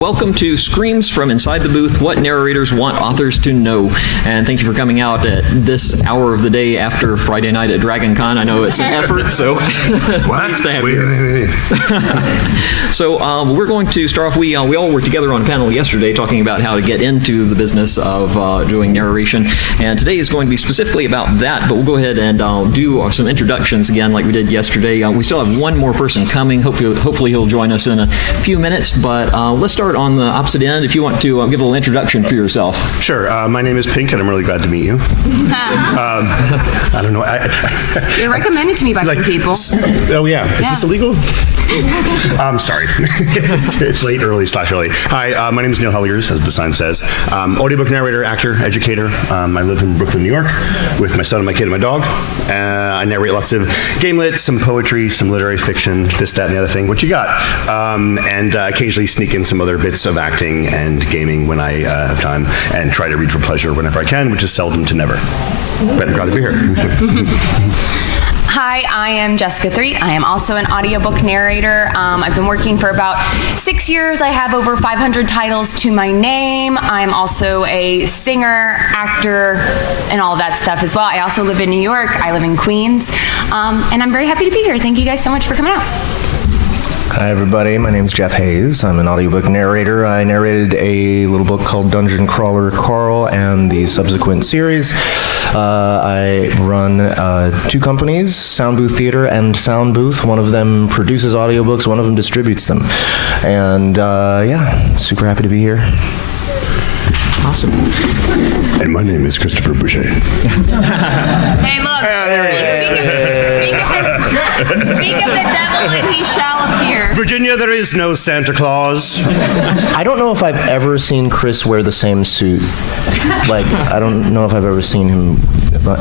Welcome to Screams from Inside the Booth, What Narrators Want Authors to Know. And thank you for coming out at this hour of the day after Friday night at Dragon Con. I know it's an effort, so pleased to have you here. So we're going to start off, we all were together on a panel yesterday talking about how to get into the business of doing narration. And today is going to be specifically about that, but we'll go ahead and do some introductions again like we did yesterday. We still have one more person coming. Hopefully he'll join us in a few minutes, but let's start on the opposite end. If you want to give a little introduction for yourself. Sure. My name is Pink, and I'm really glad to meet you. I don't know. You're recommended to me by some people. Oh, yeah. Is this illegal? I'm sorry. It's late, early/early. Hi, my name is Neil Helligers, as the sign says. Audiobook narrator, actor, educator. I live in Brooklyn, New York, with my son and my kid and my dog. I narrate lots of game lit, some poetry, some literary fiction, this, that, and the other thing. What you got? And occasionally sneak in some other bits of acting and gaming when I have time, and try to read for pleasure whenever I can, which is seldom to never. But I'm glad to be here. Hi, I am Jessica 3. I am also an audiobook narrator. I've been working for about 6 years. I have over 500 titles to my name. I'm also a singer, actor, and all of that stuff as well. I also live in New York. I live in Queens. And I'm very happy to be here. Thank you guys so much for coming out. Hi everybody, my name is Jeff Hayes. I'm an audiobook narrator. I narrated a little book called Dungeon Crawler Carl and the subsequent series. I run 2 companies, Sound Booth Theater and Sound Booth. One of them produces audiobooks, one of them distributes them. And yeah, super happy to be here. Awesome. And my name is Christopher Boucher. Hey, look. There he is. Speak of the devil and he shall appear. Virginia, there is no Santa Claus. I don't know if I've ever seen Chris wear the same suit. Like, I don't know if I've ever seen him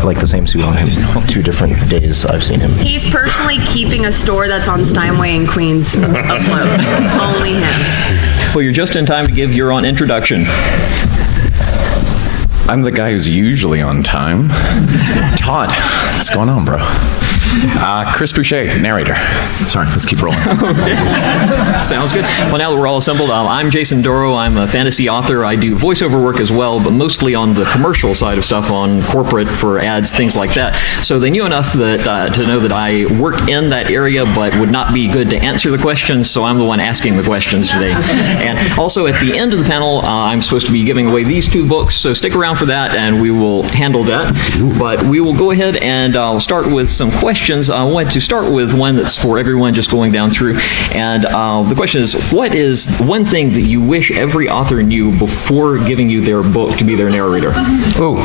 like the same suit on him. 2 different days I've seen him. He's personally keeping a store that's on Steinway in Queens afloat. Only him. Well, you're just in time to give your own introduction. I'm the guy who's usually on time. Todd, what's going on, bro? Chris Boucher, narrator. Sorry, let's keep rolling. Okay. Sounds good. Well, now that we're all assembled, I'm Jason Doro. I'm a fantasy author. I do voiceover work as well, but mostly on the commercial side of stuff, on corporate for ads, things like that. So they knew enough that to know that I work in that area, but would not be good to answer the questions, so I'm the one asking the questions today. And also at the end of the panel, I'm supposed to be giving away these 2 books, so stick around for that, and we will handle that. But we will go ahead and start with some questions. I wanted to start with one that's for everyone, just going down through. And the question is, what is one thing that you wish every author knew before giving you their book to be their narrator? Ooh,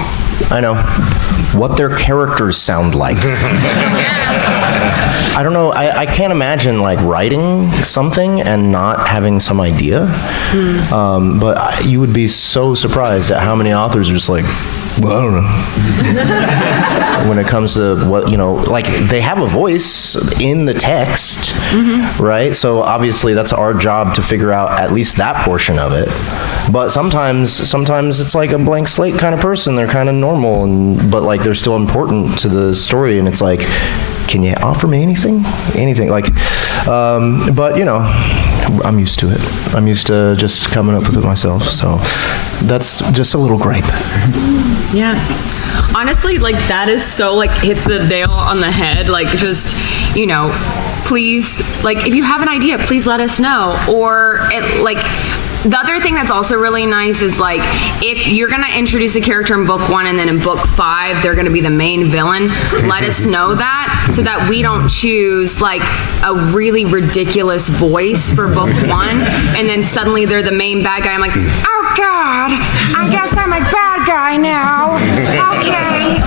I know. What their characters sound like. I don't know. I can't imagine like writing something and not having some idea. But you would be so surprised at how many authors are just like, well, I don't know. When it comes to what, like they have a voice in the text, right? So obviously that's our job to figure out at least that portion of it. But sometimes it's like a blank slate kind of person. They're kind of normal, but like they're still important to the story. And it's like, can you offer me anything? Anything like, but I'm used to it. I'm used to just coming up with it myself. So that's just a little gripe. Yeah. Honestly, like that is so like hit the nail on the head. Like just, please, like if you have an idea, please let us know. Or the other thing that's also really nice is like if you're gonna introduce a character in book 1 and then in book 5 they're gonna be the main villain, let us know that so that we don't choose like a really ridiculous voice for book 1 and then suddenly they're the main bad guy. I'm like, oh God, I guess I'm a bad guy now. Okay,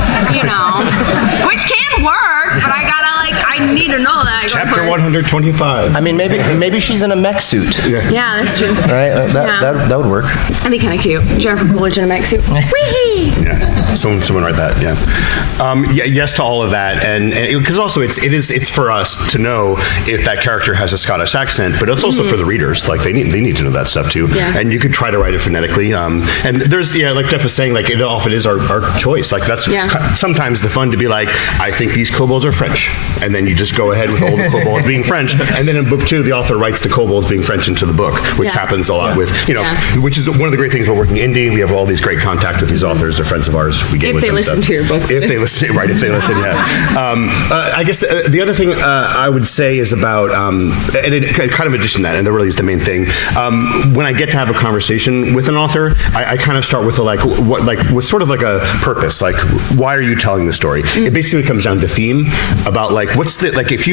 which can work, but I need to know that. Chapter 125. I mean, maybe she's in a mech suit. Yeah, that's true. Right? That would work. That'd be kind of cute. Jennifer Coolidge in a mech suit. Whee! Yeah, someone write that. Yeah. Yes to all of that, and because also it's for us to know if that character has a Scottish accent, but it's also for the readers. Like they need to know that stuff too. Yeah. And you could try to write it phonetically. And there's like Jeff was saying, like it often is our choice. Like that's sometimes the fun to be like, I think these kobolds are French, and then you just go go ahead with all the kobolds being French. And then in book 2, the author writes the kobolds being French into the book, which happens a lot with, which is one of the great things about working indie. We have all these great contact with these authers. They're friends of ours. We get If they listen to your book. If they listen, right, if they listen, I guess the other thing I would say is about, and kind of addition to that, and that really is the main thing, when I get to have a conversation with an author, I kind of start with with sort of like a purpose, like, why are you telling the story? It basically comes down to theme, about what's the, if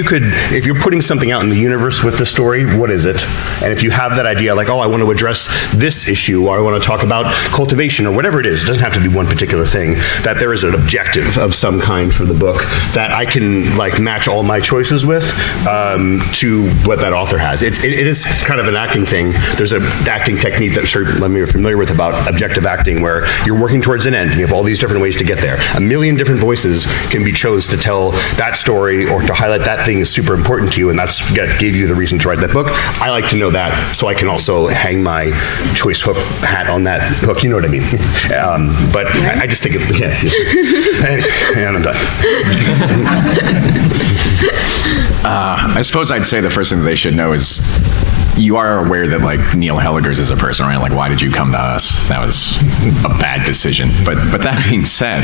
you're putting something out in the universe with the story, what is it? And if you have that idea, I want to address this issue, or I want to talk about cultivation, or whatever it is, it doesn't have to be one particular thing, that there is an objective of some kind for the book that I can match all my choices with to what that author has. It is kind of an acting thing. There's an acting technique that certainly you're familiar with about objective acting, where you're working towards an end and you have all these different ways to get there. A million different voices can be chose to tell that story or to highlight that thing is super important to you, and that's what gave you the reason to write that book. I like to know that, so I can also hang my choice hook hat on that hook. You know what I mean? But I just think and I'm done. I suppose I'd say the first thing that they should know is you are aware that Neil Helligers is a person, right? Why did you come to us? That was a bad decision. But that being said,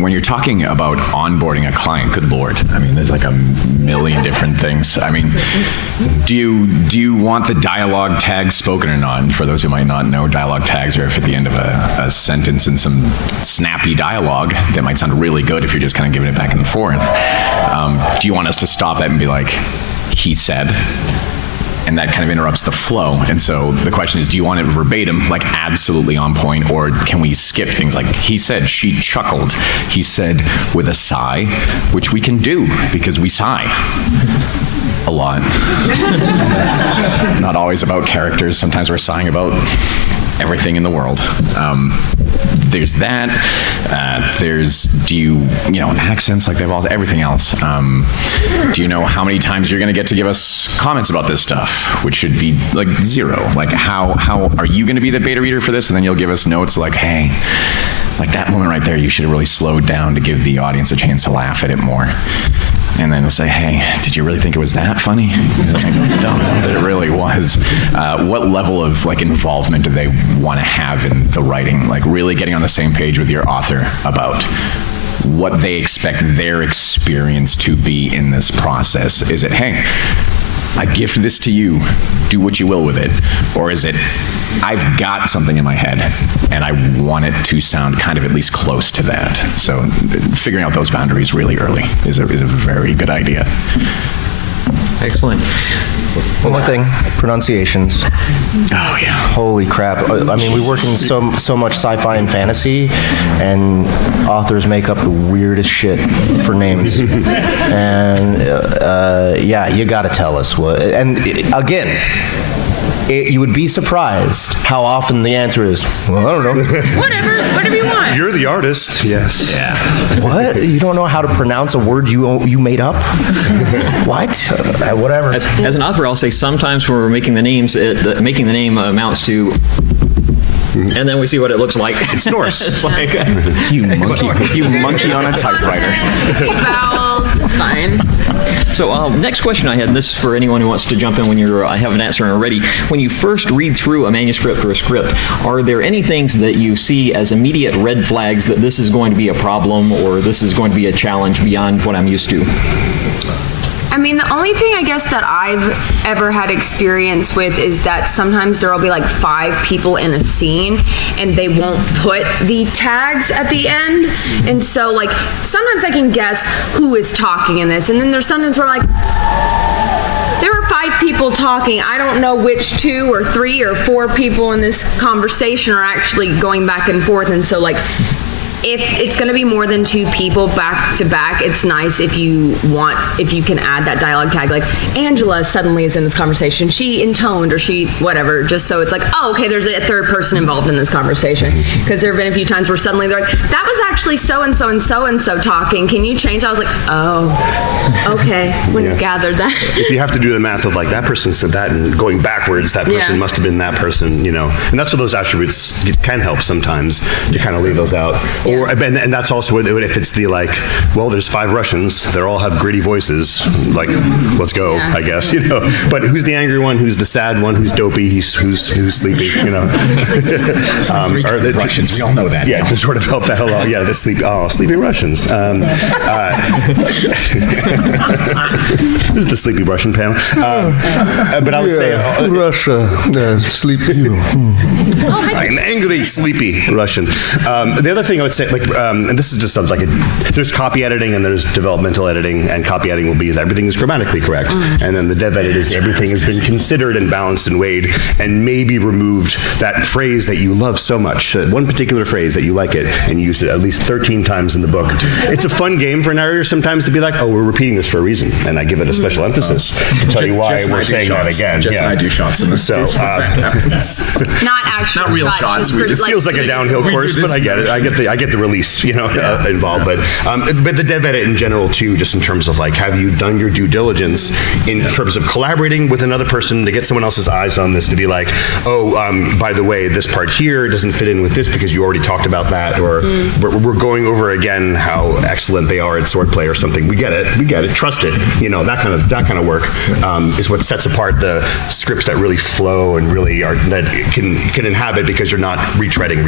when you're talking about onboarding a client, good Lord, there's a million different things. Do you want the dialogue tags spoken or not? And for those who might not know, dialogue tags are if at the end of a sentence in some snappy dialogue that might sound really good if you're just kind of giving it back and forth. Do you want us to stop that and be like, he said? And that kind of interrupts the flow. And so the question is, do you want it verbatim, absolutely on point, or can we skip things like, he said, she chuckled, he said with a sigh, which we can do because we sigh a lot. Not always about characters. Sometimes we're sighing about everything in the world. There's that. Accents, they've all, everything else. Do you know how many times you're going to get to give us comments about this stuff, which should be 0? How are you going to be the beta reader for this? And then you'll give us notes hey, that moment right there, you should have really slowed down to give the audience a chance to laugh at it more. And then we'll say, hey, did you really think it was that funny? I don't know that it really was. What level of involvement do they want to have in the writing? Really getting on the same page with your author about what they expect their experience to be in this process. Is it, hey, I gift this to you, do what you will with it? Or is it, I've got something in my head and I want it to sound kind of at least close to that? So figuring out those boundaries really early is a very good idea. Excellent. One more thing, pronunciations. Oh, yeah. Holy crap. We work in so much sci-fi and fantasy, and authors make up the weirdest shit for names. And, you gotta tell us what. And again, you would be surprised how often the answer is, well, I don't know. Whatever you want. You're the artist. Yes. Yeah. What? You don't know how to pronounce a word you made up? What? Whatever. As an author, I'll say sometimes when we're making the names, making the name amounts to, and then we see what it looks like. It's Norse. It's You monkey on a typewriter. Vowels, it's fine. So next question I had, and this is for anyone who wants to jump in when I have an answer already. When you first read through a manuscript or a script, are there any things that you see as immediate red flags that this is going to be a problem or this is going to be a challenge beyond what I'm used to? The only thing I guess that I've ever had experience with is that sometimes there will be 5 people in a scene and they won't put the tags at the end. And so sometimes I can guess who is talking in this. And then there's sometimes where there are 5 people talking. I don't know which 2 or 3 or 4 people in this conversation are actually going back and forth. And so if it's going to be more than 2 people back to back, it's nice if you can add that dialogue tag, Angela suddenly is in this conversation, she intoned or she whatever, just so it's okay, there's a third person involved in this conversation. Because there have been a few times where suddenly they're that was actually so-and-so and so-and-so talking, can you change? I was oh, okay, wouldn't have gathered that. If you have to do the math of that person said that and going backwards, that person must have been that person, and that's where those attributes can help sometimes to kind of leave those out. Or and that's also if it's the like, well, there's 5 Russians, they all have gritty voices. Like, let's go, I guess, you know. But who's the angry one? Who's the sad one? Who's dopey? Who's sleepy? You know. Or the Russians, we all know that. Yeah, to sort of help that along. Yeah, the sleepy Russians. This is the sleepy Russian panel. But I would say Russia, sleepy. I'm angry, sleepy Russian. The other thing I would say, like, and this is just something like there's copy editing and there's developmental editing, and copy editing will be everything is grammatically correct, and then the dev edit is everything has been considered and balanced and weighed, and maybe removed that phrase that you love so much, that one particular phrase that you like it, and used it at least 13 times in the book. It's a fun game for narrators sometimes to be like, oh, we're repeating this for a reason, and I give it a special emphasis to tell you why we're saying that again. Jess and I do shots in this. So, Not actual Not real shots. We just feels like a downhill course, but I get it. I get the release, you know, involved. But the dev edit in general too, just in terms of like, have you done your due diligence in terms of collaborating with another person to get someone else's eyes on this, to be like, oh, by the way, this part here doesn't fit in with this because you already talked about that, or we're going over again how excellent they are at swordplay or something. We get it. Trust it. You know, that kind of work is what sets apart the scripts that really flow and really are that can inhabit because you're not retreading.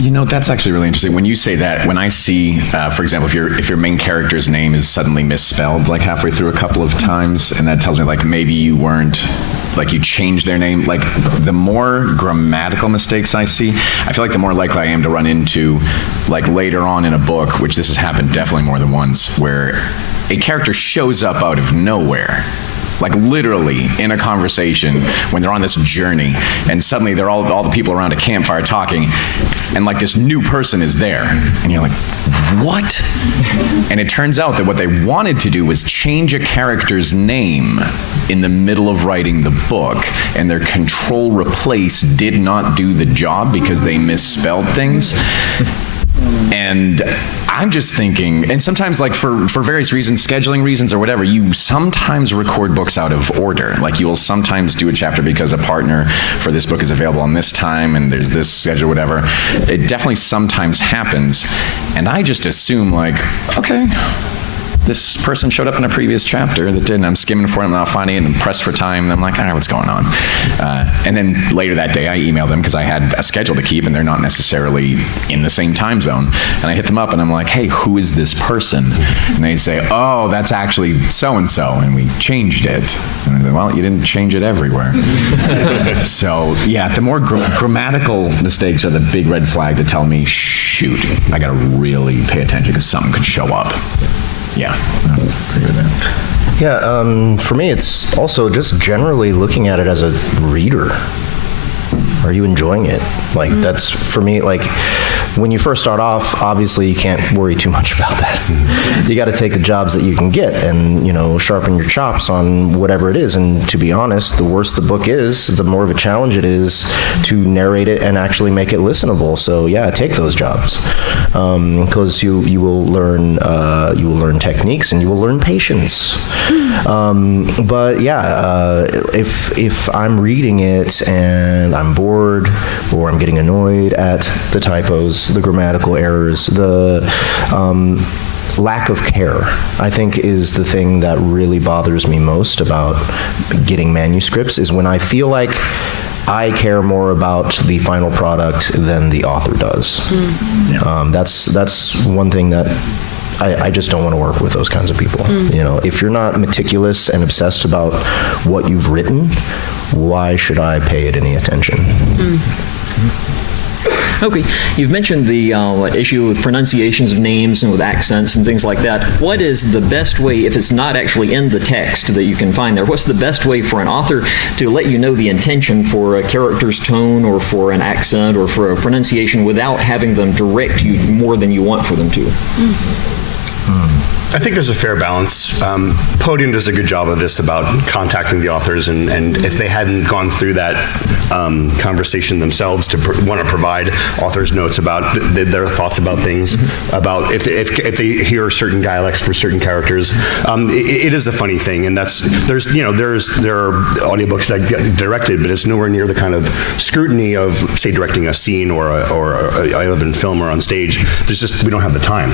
You know, that's actually really interesting. When you say that, when I see, for example, if your main character's name is suddenly misspelled like halfway through a couple of times, and that tells me like maybe you weren't, like you changed their name, like the more grammatical mistakes I see, I feel like the more likely I am to run into, like later on in a book, which this has happened definitely more than once, where a character shows up out of nowhere. Like literally in a conversation when they're on this journey, and suddenly they're all the people around a campfire talking, and like this new person is there, and you're like, what? And it turns out that what they wanted to do was change a character's name in the middle of writing the book, and their control replace did not do the job because they misspelled things. And I'm just thinking, and sometimes like for various reasons, scheduling reasons or whatever, you sometimes record books out of order. Like you will sometimes do a chapter because a partner for this book is available on this time and there's this schedule, whatever. It definitely sometimes happens. And I just assume like, okay, this person showed up in a previous chapter that didn't. I'm skimming for it, I'm not finding it, and pressed for time. And I'm like, all right, what's going on? And then later that day, I emailed them because I had a schedule to keep, and they're not necessarily in the same time zone. And I hit them up, and I'm like, hey, who is this person? And they say, oh, that's actually so-and-so, and we changed it. And I said, well, you didn't change it everywhere. So, yeah, the more grammatical mistakes are the big red flag to tell me, shoot, I got to really pay attention because something could show up. Yeah, I agree with that. Yeah, for me, it's also just generally looking at it as a reader. Are you enjoying it? Like, that's, for me, like, when you first start off, obviously you can't worry too much about that. You got to take the jobs that you can get and, you know, sharpen your chops on whatever it is. And to be honest, the worse the book is, the more of a challenge it is to narrate it and actually make it listenable. So yeah, take those jobs, because you will learn techniques and you will learn patience. But yeah, if I'm reading it and I'm bored or I'm getting annoyed at the typos, the grammatical errors, the lack of care, I think, is the thing that really bothers me most about getting manuscripts, is when I feel like I care more about the final product than the author does. That's one thing that I just don't want to work with those kinds of people. You know, if you're not meticulous and obsessed about what you've written, why should I pay it any attention? Okay, you've mentioned the issue with pronunciations of names and with accents and things like that. What is the best way, if it's not actually in the text that you can find there, what's the best way for an author to let you know the intention for a character's tone or for an accent or for a pronunciation without having them direct you more than you want for them to? I think there's a fair balance. Podium does a good job of this about contacting the authors, and if they hadn't gone through that conversation themselves to want to provide authors notes about their thoughts about things, about if they hear certain dialects for certain characters, it is a funny thing, and there are audiobooks that get directed, but it's nowhere near the kind of scrutiny of, say, directing a scene or either in film or on stage. We don't have the time,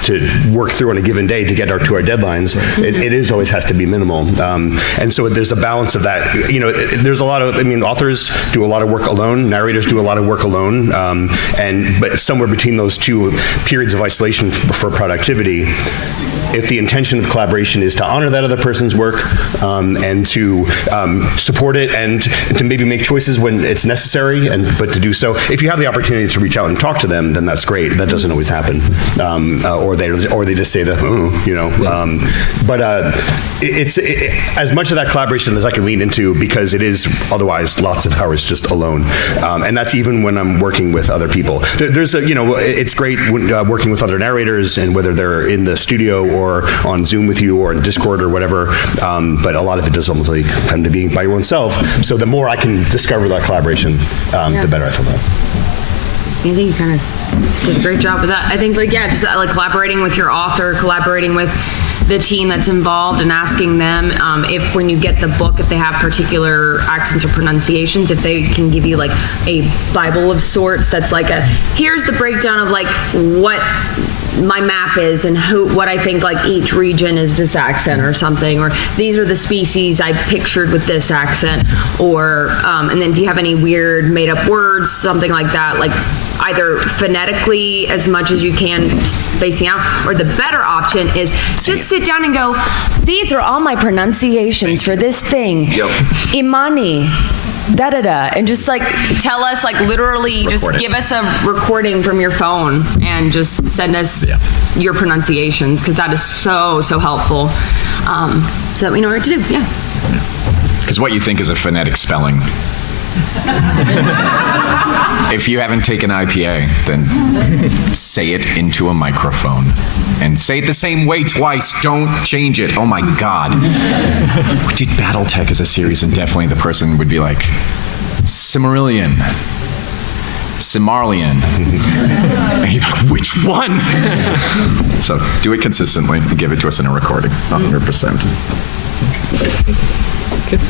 to work through on a given day to get to our deadlines. It always has to be minimal, and so there's a balance of that. There's a lot of, authors do a lot of work alone, narrators do a lot of work alone, but somewhere between those two periods of isolation for productivity, if the intention of collaboration is to honor that other person's work and to support it and to maybe make choices when it's necessary, but to do so, if you have the opportunity to reach out and talk to them, then that's great. That doesn't always happen, or they just say that, But it's as much of that collaboration as I can lean into, because it is otherwise lots of hours just alone, and that's even when I'm working with other people. It's great working with other narrators, and whether they're in the studio or on Zoom with you or in Discord or whatever, but a lot of it does almost come to being by your own self. So the more I can discover that collaboration, the better I feel about it. I think you kind of did a great job with that. I think, just collaborating with your author, collaborating with the team that's involved, and asking them if, when you get the book, if they have particular accents or pronunciations, if they can give you a Bible of sorts that's here's the breakdown of what my map is and what I think each region is this accent or something, or these are the species I pictured with this accent, or and then if you have any weird made up words, something like that, either phonetically as much as you can, spacing out, or the better option is just sit down and go, these are all my pronunciations for this thing. Yep. Imani, da-da-da, and just tell us, literally just give us a recording from your phone and just send us your pronunciations, because that is so helpful, so that we know what to do. Because what you think is a phonetic spelling. If you haven't taken IPA, then say it into a microphone. And say it the same way twice. Don't change it. Oh my God. We did Battletech as a series, and definitely the person would be like, Cimmerillion. Cimarlian. And you're like, which one? So do it consistently and give it to us in a recording. 100%. Good.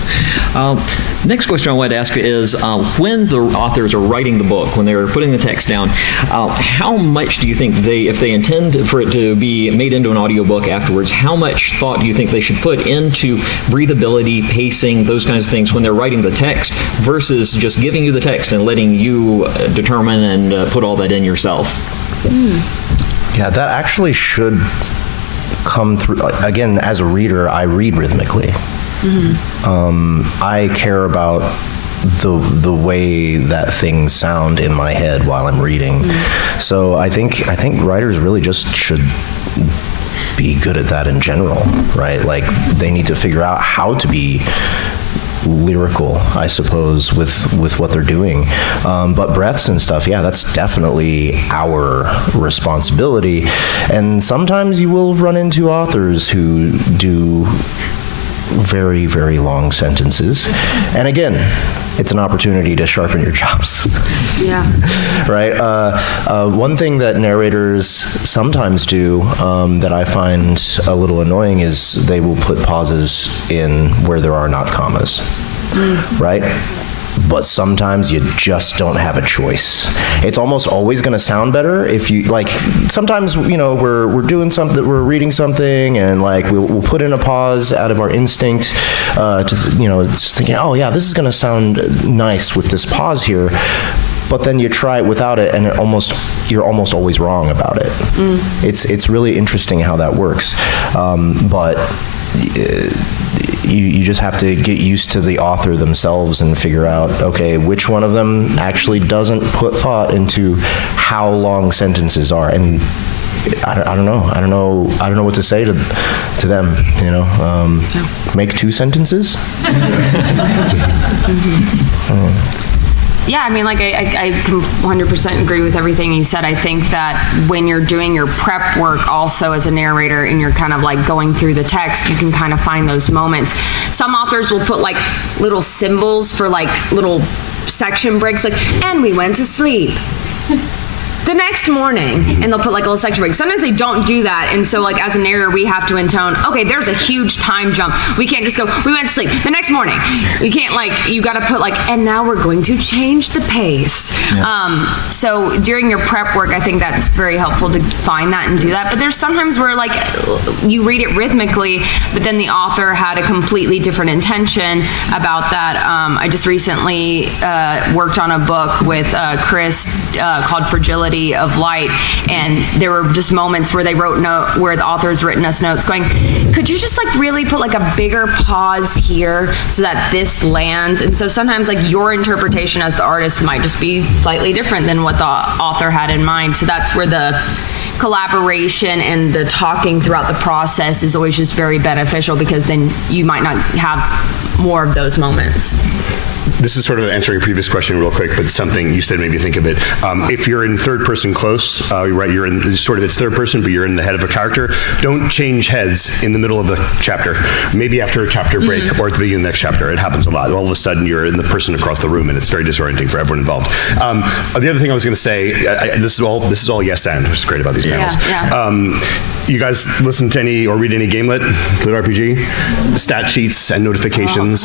Next question I wanted to ask is, when the authors are writing the book, when they're putting the text down, how much do you think if they intend for it to be made into an audiobook afterwards, how much thought do you think they should put into breathability, pacing, those kinds of things when they're writing the text, versus just giving you the text and letting you determine and put all that in yourself? Yeah, that actually should come through. Again, as a reader, I read rhythmically. I care about the way that things sound in my head while I'm reading. So I think writers really just should be good at that in general, right? They need to figure out how to be lyrical, I suppose, with what they're doing. But breaths and stuff, that's definitely our responsibility. And sometimes you will run into authors who do very, very long sentences. And again, it's an opportunity to sharpen your chops. Yeah. Right? One thing that narrators sometimes do that I find a little annoying is they will put pauses in where there are not commas. Right? But sometimes you just don't have a choice. It's almost always going to sound better if you sometimes we're doing something, we're reading something, and we'll put in a pause out of our instinct to just thinking, oh yeah, this is going to sound nice with this pause here. But then you try it without it, and you're almost always wrong about it. It's really interesting how that works, but you just have to get used to the author themselves and figure out, okay, which one of them actually doesn't put thought into how long sentences are. And I don't know what to say to them. Make 2 sentences. Yeah, I mean, like, I 100% agree with everything you said. I think that when you're doing your prep work also as a narrator and you're kind of like going through the text, you can kind of find those moments. Some authors will put like little symbols for like little section breaks, like, and we went to sleep the next morning, and they'll put like a little section break. Sometimes they don't do that, and so like as a narrator, we have to intone, okay, there's a huge time jump. We can't just go, we went to sleep the next morning. We can't, like, you got to put like, and now we're going to change the pace. Yeah. So during your prep work, I think that's very helpful to find that and do that. But there's sometimes where like you read it rhythmically, but then the author had a completely different intention about that. I just recently worked on a book with Chris called Fragility of Light, and there were just moments where they wrote where the author's written us notes going, could you just like really put like a bigger pause here so that this lands? And so sometimes like your interpretation as the artist might just be slightly different than what the author had in mind. So that's where the collaboration and the talking throughout the process is always just very beneficial, because then you might not have more of those moments. This is sort of answering a previous question real quick, but something you said made me think of it. If you're in third person close, right, you're in sort of, it's third person, but you're in the head of a character, don't change heads in the middle of the chapter. Maybe after a chapter break or at the beginning of the next chapter. It happens a lot. All of a sudden you're in the person across the room, and it's very disorienting for everyone involved. The other thing I was going to say, this is all yes and, which is great about these panels. Yeah. You guys listen to any or read any Gamelit, Lit RPG, stat sheets and notifications.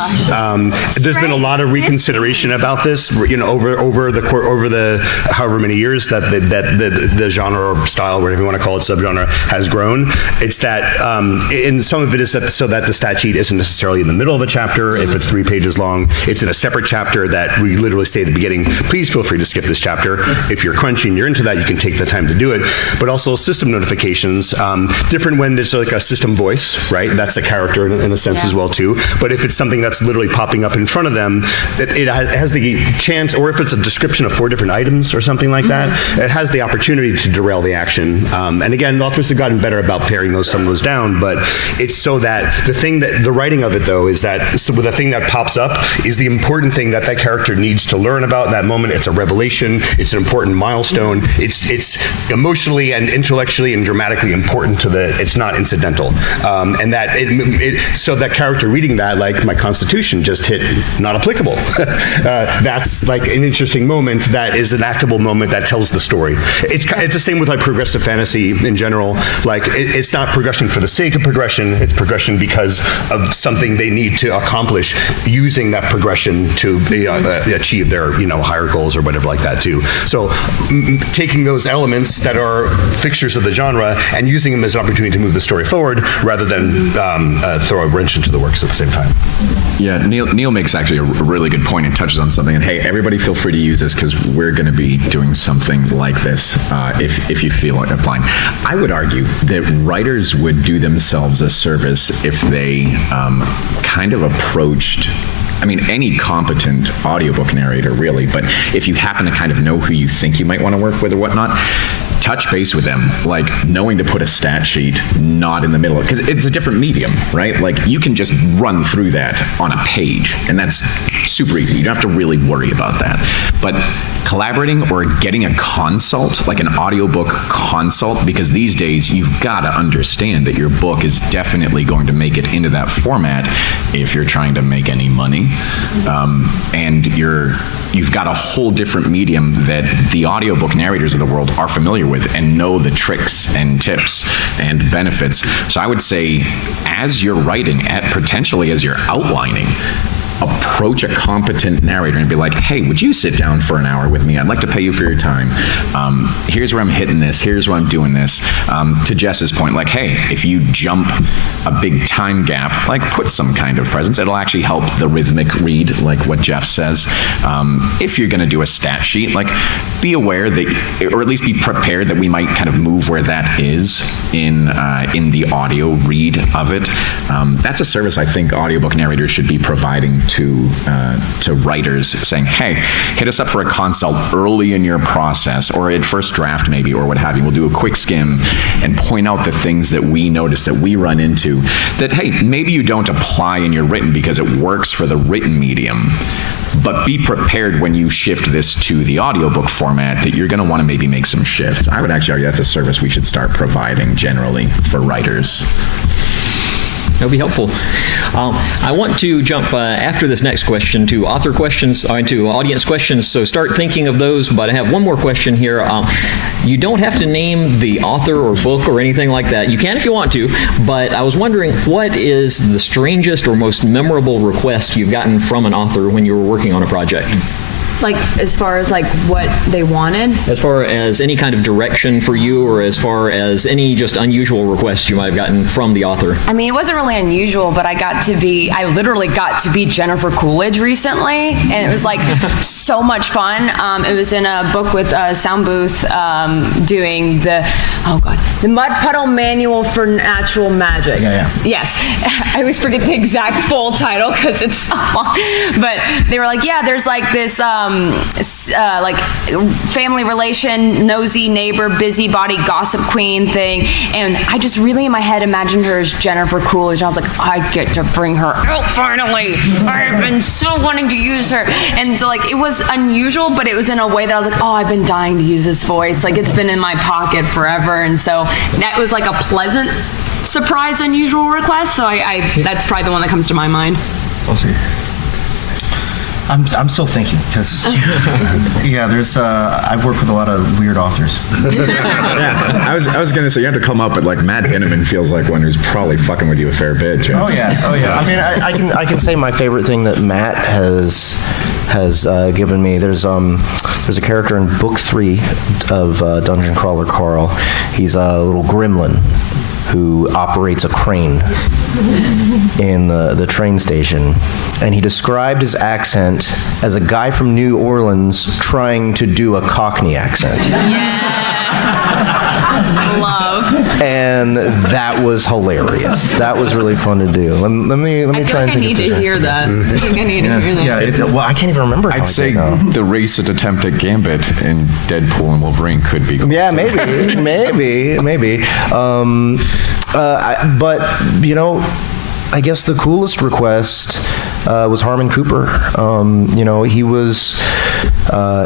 There's been a lot of reconsideration about this, you know, over the however many years that the genre or style, whatever you want to call it, subgenre, has grown. It's that, and some of it is that so that the stat sheet isn't necessarily in the middle of a chapter. If it's 3 pages long, it's in a separate chapter that we literally say at the beginning, please feel free to skip this chapter. If you're crunchy and you're into that, you can take the time to do it. But also system notifications, different when there's like a system voice, right? That's a character in a sense as well too. But if it's something that's literally popping up in front of them, it has the chance, or if it's a description of 4 different items or something like that, it has the opportunity to derail the action. And again, authors have gotten better about paring some of those down, but it's so that the writing of it though is that the thing that pops up is the important thing that character needs to learn about in that moment. It's a revelation. It's an important milestone. It's emotionally and intellectually and dramatically important to it's not incidental. And that so that character reading that, like, my constitution just hit not applicable. That's like an interesting moment that is an actable moment that tells the story. It's the same with like progressive fantasy in general. Like it's not progression for the sake of progression. It's progression because of something they need to accomplish using that progression to achieve their higher goals or whatever like that too. So taking those elements that are fixtures of the genre and using them as an opportunity to move the story forward rather than throw a wrench into the works at the same time. Yeah, Neil makes actually a really good point and touches on something. And hey, everybody feel free to use this because we're going to be doing something like this if you feel like applying. I would argue that writers would do themselves a service if they kind of approached, I mean, any competent audiobook narrator, really, but if you happen to kind of know who you think you might want to work with or whatnot, touch base with them, like knowing to put a stat sheet not in the middle, because it's a different medium, right? Like you can just run through that on a page, and that's super easy. You don't have to really worry about that. But collaborating or getting a consult, like an audiobook consult, because these days you've got to understand that your book is definitely going to make it into that format if you're trying to make any money, and you've got a whole different medium that the audiobook narrators of the world are familiar with and know the tricks and tips and benefits. So I would say, as you're writing, potentially as you're outlining, approach a competent narrator and be like, hey, would you sit down for an hour with me? I'd like to pay you for your time. Here's where I'm hitting this. Here's where I'm doing this. To Jess's point, like, hey, if you jump a big time gap, like put some kind of presence. It'll actually help the rhythmic read, like what Jeff says. If you're going to do a stat sheet, like be aware that, or at least be prepared that we might kind of move where that is in the audio read of it. That's a service I think audiobook narrators should be providing to writers, saying, hey, hit us up for a consult early in your process, or at first draft maybe, or what have you. We'll do a quick skim and point out the things that we notice, that we run into, that, hey, maybe you don't apply in your written because it works for the written medium, but be prepared when you shift this to the audiobook format that you're going to want to maybe make some shifts. I would actually argue that's a service we should start providing generally for writers. That would be helpful. I want to jump after this next question to author questions, to audience questions, so start thinking of those, but I have one more question here. You don't have to name the author or book or anything like that. You can if you want to, but I was wondering, what is the strangest or most memorable request you've gotten from an author when you were working on a project? Like, as far as, like, what they wanted? As far as any kind of direction for you, or as far as any just unusual requests you might have gotten from the author? I mean, it wasn't really unusual, but I literally got to be Jennifer Coolidge recently, and it was like so much fun. It was in a book with Sound Booth doing the Mud Puddle Manual for Natural Magic. Yeah. Yes. I always forget the exact full title because it's so long. But they were like, yeah, there's like this like family relation, nosy neighbor, busybody, gossip queen thing. And I just really in my head imagined her as Jennifer Coolidge. I was like, I get to bring her out finally. I've been so wanting to use her. And so like it was unusual, but it was in a way that I was like, oh, I've been dying to use this voice. Like it's been in my pocket forever. And so that was like a pleasant surprise, unusual request. So I that's probably the one that comes to my mind. Awesome. I'm still thinking because there's I've worked with a lot of weird authors. Yeah, I was gonna say you have to come up, but like Matt Dinneman feels like one who's probably fucking with you a fair bit, Jeff. Oh yeah. I mean, I can say my favorite thing that Matt has given me. There's a character in book 3 of Dungeon Crawler Carl. He's a little gremlin who operates a crane in the train station. And he described his accent as a guy from New Orleans trying to do a Cockney accent. Love. And that was hilarious. That was really fun to do. Let me try and think. I need to hear that. I think I need to hear that. Yeah, well, I can't even remember. I'd say the racist attempt at Gambit in Deadpool and Wolverine could be. Yeah, maybe. But you know, I guess the coolest request was Harmon Cooper.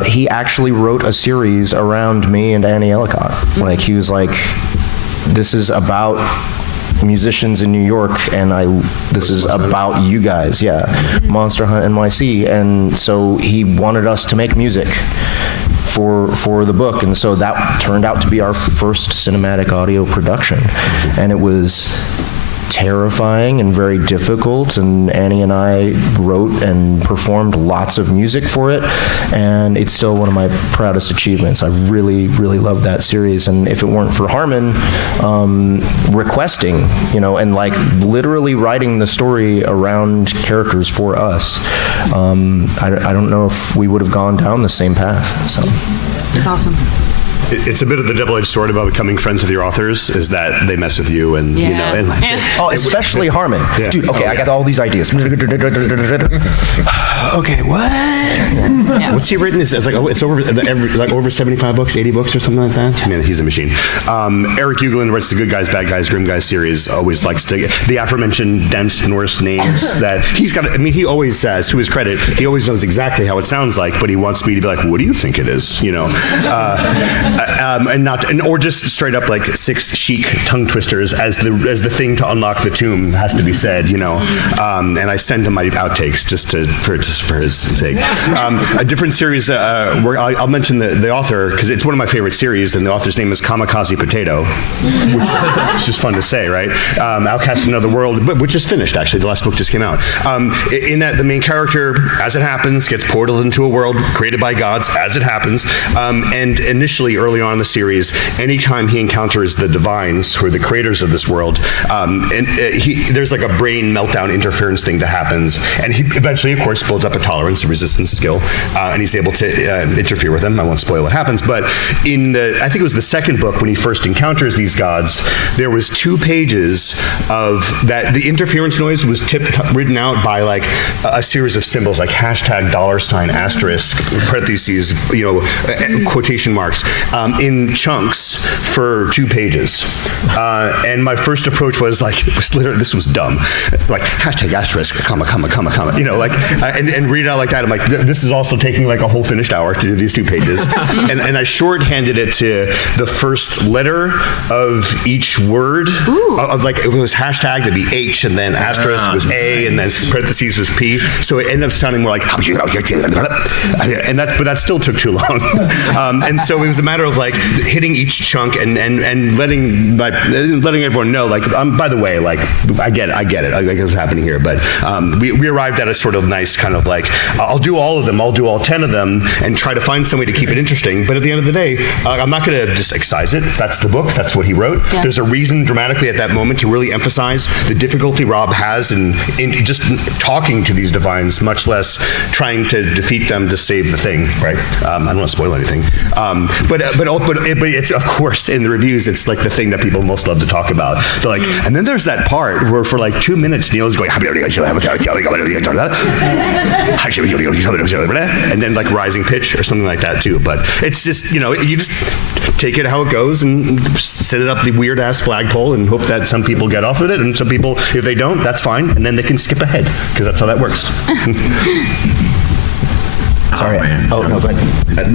He actually wrote a series around me and Annie Ellicott. Like he was like, this is about musicians in New York, and this is about you guys. Yeah, Monster Hunt NYC, and so he wanted us to make music for the book, and so that turned out to be our first cinematic audio production, and it was terrifying and very difficult, and Annie and I wrote and performed lots of music for it, and it's still one of my proudest achievements. I really, really love that series, and if it weren't for Harmon requesting, and like literally writing the story around characters for us, I don't know if we would have gone down the same path. So It's awesome. It's a bit of the double-edged sword about becoming friends with your authors, is that they mess with you, and especially Harmon. Yeah. Dude, okay, I got all these ideas. Okay, what? Yeah. What's he written? It's over 75 books, 80 books, or something like that. Man, he's a machine. Eric Ugelin writes the Good Guys, Bad Guys, Grim Guys series. Always likes to the aforementioned dense Norse names that he's got. I mean, he always says, to his credit, he always knows exactly how it sounds like, but he wants me to be like, "What do you think it is?" Or just straight up like 6 chic tongue twisters as the thing to unlock the tomb has to be said, and I send him my outtakes just for his sake. A different series where I'll mention the author because it's one of my favorite series, and the author's name is Kamikaze Potato, which is just fun to say, right? Outcast in Another World, which is finished actually. The last book just came out. In that, the main character, as it happens, gets portaled into a world created by gods, as it happens, and initially early on in the series, anytime he encounters the divines, who are the creators of this world, there's like a brain meltdown interference thing that happens, and he eventually, of course, builds up a tolerance, a resistance skill, and he's able to interfere with them. I won't spoil what happens, but I think it was the second book when he first encounters these gods, there was 2 pages of that. The interference noise was written out by like a series of symbols, like hashtag $, asterisk, parentheses, quotation marks. in chunks for 2 pages. And my first approach was like, this was dumb. Like, hashtag asterisk, comma, you know, like, and read it out like that. I'm like, this is also taking like a whole finished hour to do these 2 pages. and I shorthanded it to the first letter of each word. Of like, if it was hashtag, it'd be H, and then asterisk was A, and then parentheses was P. So it ended up sounding more like, but that still took too long. And so it was a matter of like hitting each chunk and letting everyone know, like, by the way, like, I get it, like what's happening here. But we arrived at a sort of nice kind of like, I'll do all of them, I'll do all 10 of them, and try to find some way to keep it interesting. But at the end of the day, I'm not going to just excise it. That's the book. That's what he wrote. Yeah. There's a reason dramatically at that moment to really emphasize the difficulty Rob has in just talking to these divines, much less trying to defeat them to save the thing, right? I don't want to spoil anything. But it's, of course, in the reviews, it's like the thing that people most love to talk about. They're like, and then there's that part where for like 2 minutes, Neil is going, and then like rising pitch or something like that too. But it's just, you know, you just take it how it goes and set it up the weird ass flagpole and hope that some people get off of it, and some people, if they don't, that's fine, and then they can skip ahead because that's how that works. Sorry. Oh, no, go ahead.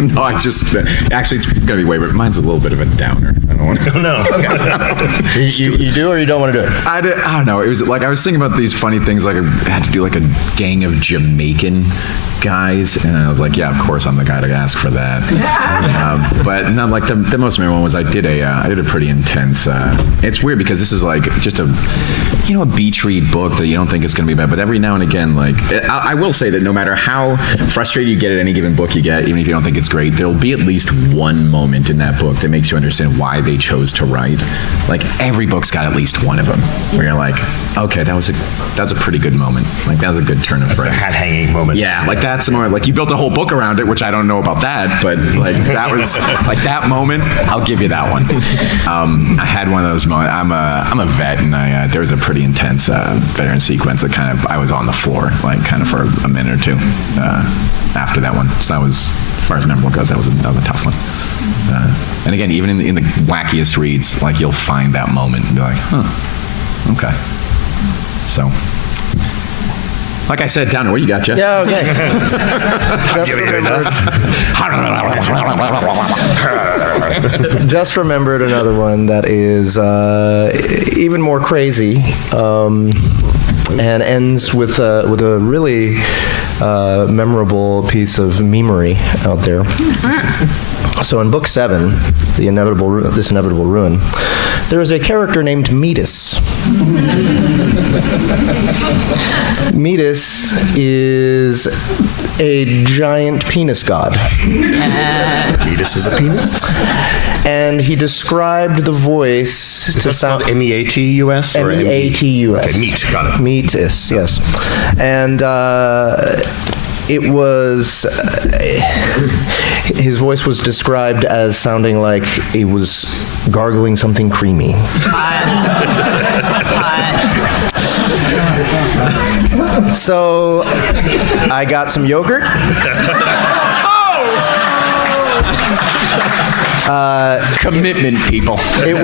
No, I just, actually, it's going to be way, but mine's a little bit of a downer. I don't want to. No. You do or you don't want to do it? I don't know. It was like, I was thinking about these funny things, like I had to do like a gang of Jamaican guys, and I was like, yeah, of course I'm the guy to ask for that. But no, like the most memorable one was I did a pretty intense, it's weird because this is like just a beach read book that you don't think it's going to be bad, but every now and again, like, I will say that no matter how frustrated you get at any given book you get, even if you don't think it's great, there'll be at least one moment in that book that makes you understand why they chose to write. Like, every book's got at least one of them where you're like, okay, that was a pretty good moment. Like, that was a good turn of phrase. The hat hanging moment. Yeah, like that's a moment. Like, you built a whole book around it, which I don't know about that, but like that was like that moment. I'll give you that one. I had one of those moments. I'm a vet, and there was a pretty intense veteran sequence that I was on the floor, like kind of for a minute or two after that one. So that was, as far as memorable goes, that was a tough one. And again, even in the wackiest reads, like you'll find that moment and be like, huh, okay. So, like I said, Downer, what you got, Jeff? Yeah, okay. Just remembered another one that is even more crazy, and ends with a really memorable piece of memery out there. So in book 7, This Inevitable Ruin, there is a character named Metis. Metis is a giant penis god. Metis is a penis? And he described the voice to sound... M-E-A-T-U-S? Or M-E-A-T-U-S. Okay, meat, got it. Metis, yes. And it was... his voice was described as sounding like it was gargling something creamy. So I got some yogurt. Commitment, people. It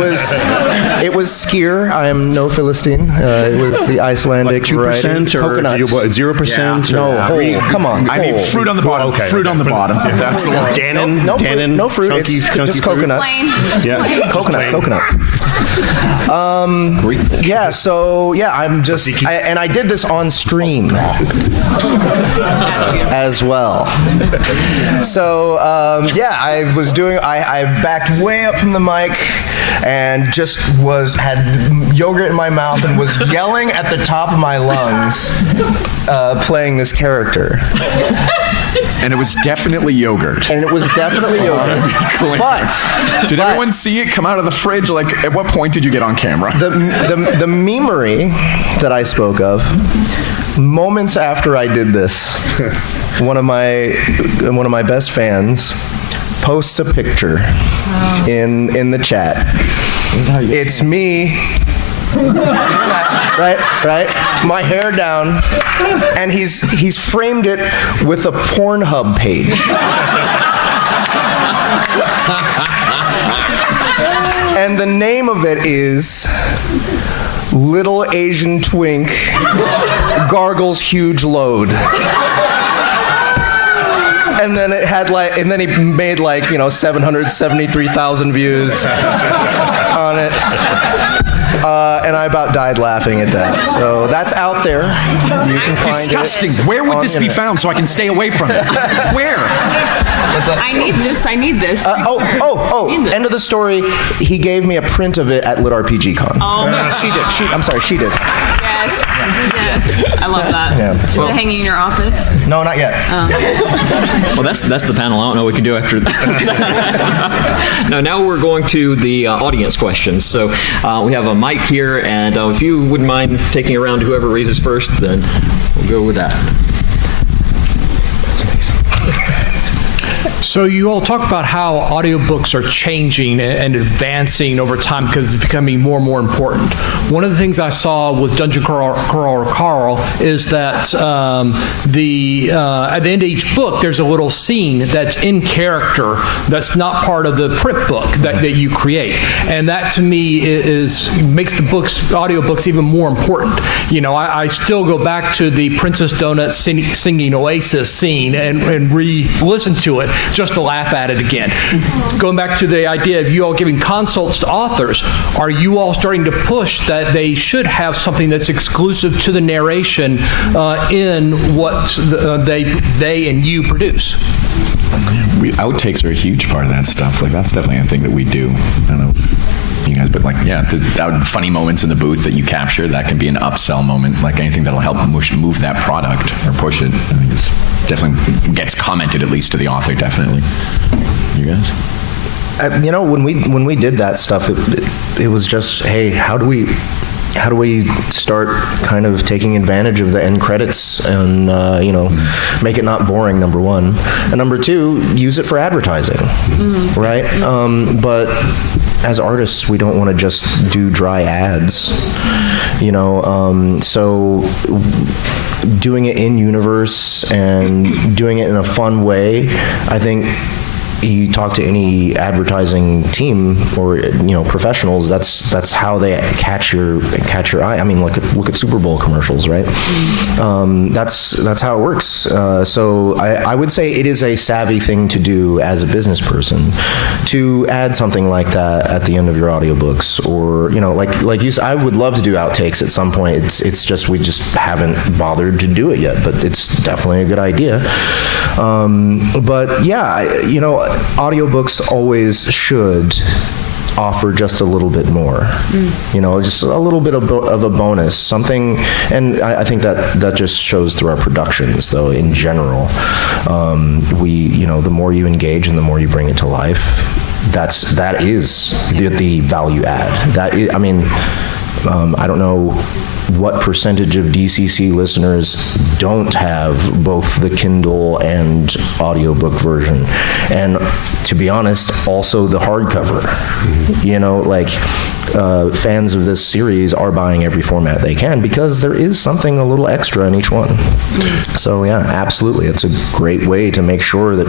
was skyr. I am no Philistine. It was the Icelandic like 2% or coconut. 0%? No, or whole. Come on. I mean, fruit on the bottom. Okay, fruit on the bottom. That's the one. Dannon? No fruit. Chunky, It's chunky just fruit? coconut. Plain. Yeah. Coconut. Yeah. So yeah, I'm just, and I did this on stream as well. So yeah, I was doing. I backed way up from the mic and just had yogurt in my mouth and was yelling at the top of my lungs, playing this character. And it was definitely yogurt. But did everyone see it come out of the fridge? Like, at what point did you get on camera? The memery that I spoke of, moments after I did this, one of my best fans posts a picture in the chat. It's me. Right. My hair down, and he's framed it with a Pornhub page. And the name of it is Little Asian Twink Gargles Huge Load. And then it had and then he made 773,000 views on it. And I about died laughing at that. So that's out there. You can find Disgusting. it. Where would this be found so I can stay away from it? Where? I need this. End of the story. He gave me a print of it at Lit RPG Con. Oh my She did. She did. Yes. I love that. Yeah. Is it hanging in your office? No, not yet. Well, that's the panel. I don't know what we can do after that. Now we're going to the audience questions. So we have a mic here, and if you wouldn't mind taking it around to whoever raises first, then we'll go with that. So you all talk about how audiobooks are changing and advancing over time because it's becoming more and more important. One of the things I saw with Dungeon Crawler Carl is that at the end of each book, there's a little scene that's in character that's not part of the print book that you create. And that to me makes the audiobooks even more important. You know, I still go back to the Princess Donut singing Oasis scene and re-listen to it just to laugh at it again. Going back to the idea of you all giving consults to authors, are you all starting to push that they should have something that's exclusive to the narration in what they and you produce? Outtakes are a huge part of that stuff. That's definitely a thing that we do. I don't know if you guys, but there's funny moments in the booth that you capture. That can be an upsell moment. Anything that'll help move that product or push it. I think it's definitely gets commented at least to the author. Definitely. You guys? When we did that stuff, it was just, hey, how do we start kind of taking advantage of the end credits and make it not boring, number one, and number two, use it for advertising, right? But as artists, we don't want to just do dry ads, so doing it in universe and doing it in a fun way, I think. You talk to any advertising team or professionals. That's how they catch your eye. I mean, look at Super Bowl commercials, right? That's how it works. So I would say it is a savvy thing to do as a business person to add something like that at the end of your audiobooks, or like you said, I would love to do outtakes at some point. It's just we just haven't bothered to do it yet, but it's definitely a good idea. But yeah, audiobooks always should offer just a little bit more, just a little bit of a bonus, something. And I think that just shows through our productions, though, in general. The more you engage and the more you bring it to life, that is the value add. That is, I don't know what percentage of DCC listeners don't have both the Kindle and audiobook version, and to be honest, also the hardcover. Fans of this series are buying every format they can because there is something a little extra in each one. So yeah, absolutely, it's a great way to make sure that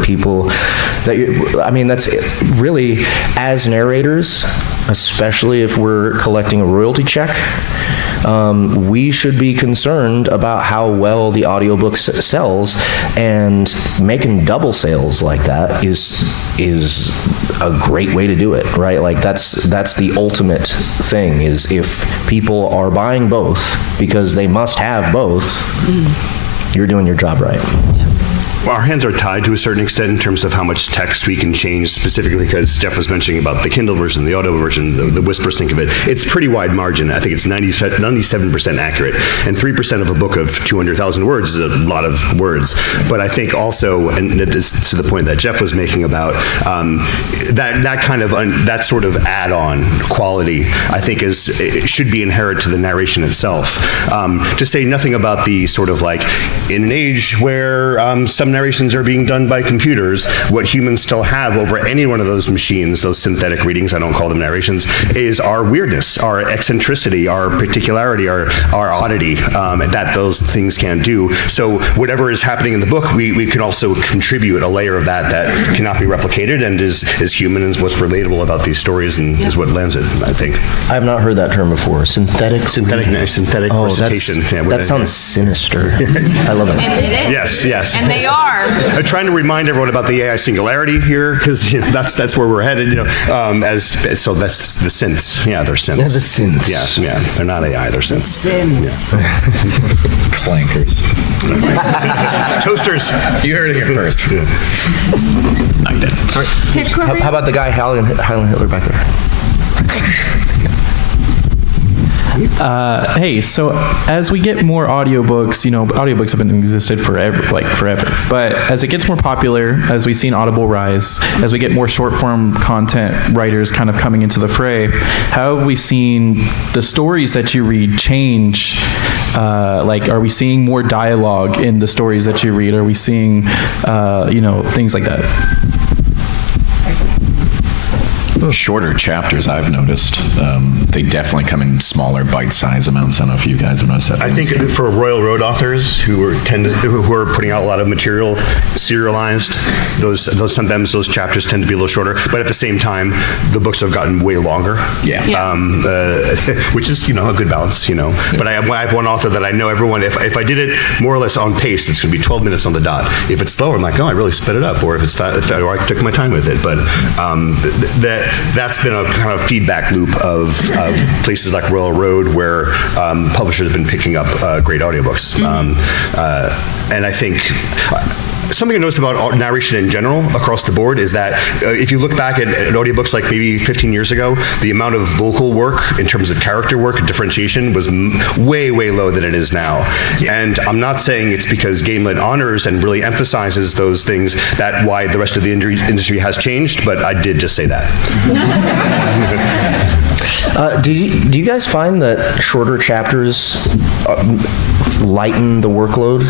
that's really, as narrators, especially if we're collecting a royalty check, we should be concerned about how well the audiobook sells, and making double sales like that is a great way to do it, right? That's the ultimate thing, is if people are buying both because they must have both, you're doing your job right. Well, our hands are tied to a certain extent in terms of how much text we can change, specifically because Jeff was mentioning about the Kindle version, the audio version, the whisper sync of it. It's pretty wide margin. I think it's 97% accurate, and 3% of a book of 200,000 words is a lot of words. But I think also, and this is to the point that Jeff was making about that sort of add-on quality, I think it should be inherent to the narration itself. To say nothing about the sort of in an age where some some narrations are being done by computers, what humans still have over any one of those machines, those synthetic readings, I don't call them narrations, is our weirdness, our eccentricity, our particularity, our oddity, that those things can do. So whatever is happening in the book, we can also contribute a layer of that cannot be replicated and is human and is what's relatable about these stories and is what lends it, I think. I have not heard that term before. Synthetic recitation. That sounds sinister. I love it. And it is. Yes. And they are. I'm trying to remind everyone about the AI singularity here, because that's where we're headed. So that's the synths. Yeah, they're synths. Yeah, the synths. Yeah. They're not AI. They're synths. Sins. Clankers. Toasters. You heard it here first. No, you didn't. All right. How about the guy Highland Hitler back there? Hey, so as we get more audiobooks, audiobooks have been existed forever. But as it gets more popular, as we've seen Audible rise, as we get more short form content writers kind of coming into the fray, how have we seen the stories that you read change? Are we seeing more dialogue in the stories that you read? Are we seeing, things like that? Shorter chapters, I've noticed. They definitely come in smaller bite-sized amounts. I don't know if you guys have noticed that. I think for Royal Road authors who are putting out a lot of material serialized, sometimes those chapters tend to be a little shorter. But at the same time, the books have gotten way longer. Yeah. Which is a good balance. But I have one author that I know everyone. If I did it more or less on pace, it's going to be 12 minutes on the dot. If it's slower, I'm like, I really sped it up. Or if it's fast, or I took my time with it. But that's been a kind of feedback loop of places like Royal Road where publishers have been picking up great audiobooks. And I think something I noticed about narration in general across the board is that if you look back at audiobooks like maybe 15 years ago, the amount of vocal work in terms of character work and differentiation was way, way lower than it is now. Yeah. And I'm not saying it's because Gamelit honors and really emphasizes those things that why the rest of the industry has changed, but I did just say that. Do you guys find that shorter chapters lighten the workload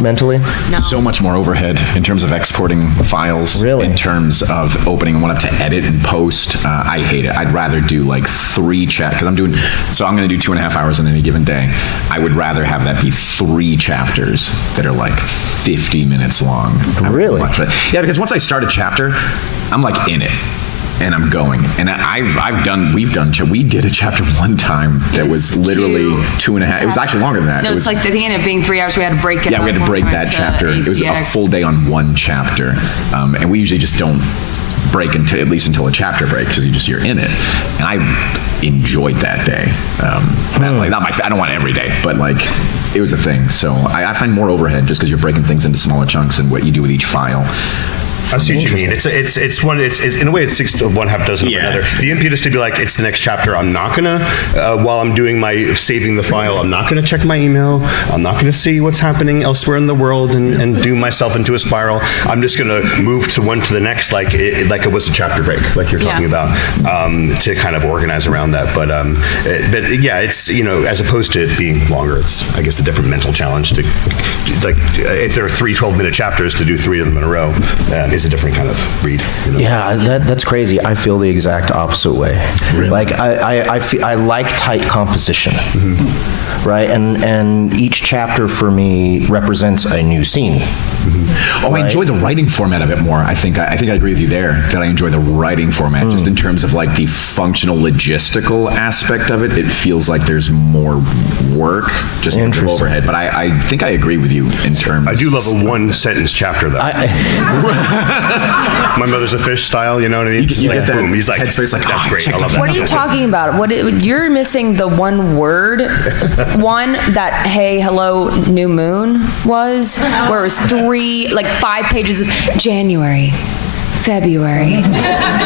mentally? No. So much more overhead in terms of exporting files. Really? In terms of opening one up to edit and post. I hate it. I'd rather do like 3 chapters. I'm going to do 2.5 hours in any given day. I would rather have that be 3 chapters that are like 50 minutes long. Really? Yeah, because once I start a chapter, I'm like in it. And I'm going. And we did a chapter one time that was literally 2.5. It was actually longer than that. No, it's like at the end of being 3 hours, we had to break it. Yeah, we had to break that chapter. It was a full day on one chapter. And we usually just don't break until a chapter break because you're in it. And I enjoyed that day. I don't want it every day, but it was a thing. So I find more overhead just because you're breaking things into smaller chunks and what you do with each file. I see what you mean. It's in a way it's 6 of one, half dozen of another. The impetus to be like, it's the next chapter. I'm not gonna while I'm doing my saving the file, I'm not gonna check my email. I'm not gonna see what's happening elsewhere in the world and do myself into a spiral. I'm just gonna move to one to the next, like it was a chapter break, like you're talking about, to kind of organize around that. But it's as opposed to it being longer, it's I guess a different mental challenge to if there are 3 12-minute chapters to do 3 of them in a row. Is a different kind of read. Yeah, that's crazy. I feel the exact opposite way. Really? I like tight composition, right? And each chapter for me represents a new scene. Oh, right? I enjoy the writing format of it more. I think I agree with you there that I enjoy the writing format just in terms of the functional logistical aspect of it. It feels like there's more work just in the overhead. But I think I agree with you in terms. I do love a 1-sentence chapter though. My Mother's a Fish style, you know what I mean? Boom. He's like, headspace, that's great. I love that. What are you talking about? You're missing the one word one that Hey Hello New Moon was, where it was 5 pages of January, February,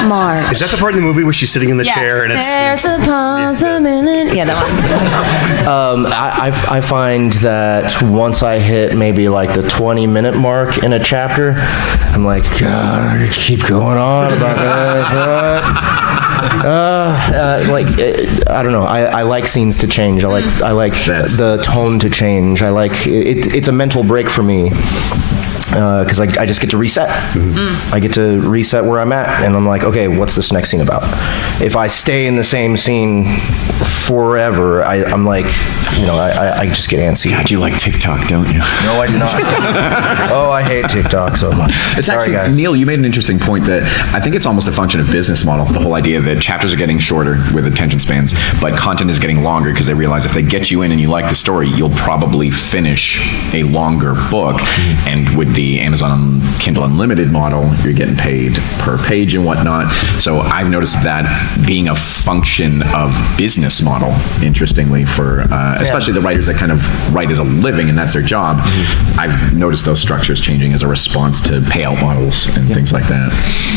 March. Is that the part of the movie where she's sitting in the chair and it's there's a pause a minute? Yeah, that one. I find that once I hit maybe the 20-minute mark in a chapter, I'm like, God, I keep going on about this. I don't know. I like scenes to change. I like the tone to change. I like it's a mental break for me. because I just get to reset. I get to reset where I'm at, and I'm like, okay, what's this next scene about? If I stay in the same scene forever, I'm like, I just get antsy. God, you like TikTok, don't you? No, I do not. Oh, I hate TikTok so much. It's Sorry, actually, guys. Neil, you made an interesting point that I think it's almost a function of business model. The whole idea that chapters are getting shorter with attention spans, but content is getting longer because they realize if they get you in and you like the story, you'll probably finish a longer book. And with the Amazon Kindle Unlimited model, you're getting paid per page and whatnot. So I've noticed that being a function of business model, interestingly, for especially the writers that kind of write as a living and that's their job. I've noticed those structures changing as a response to payout models and things like that.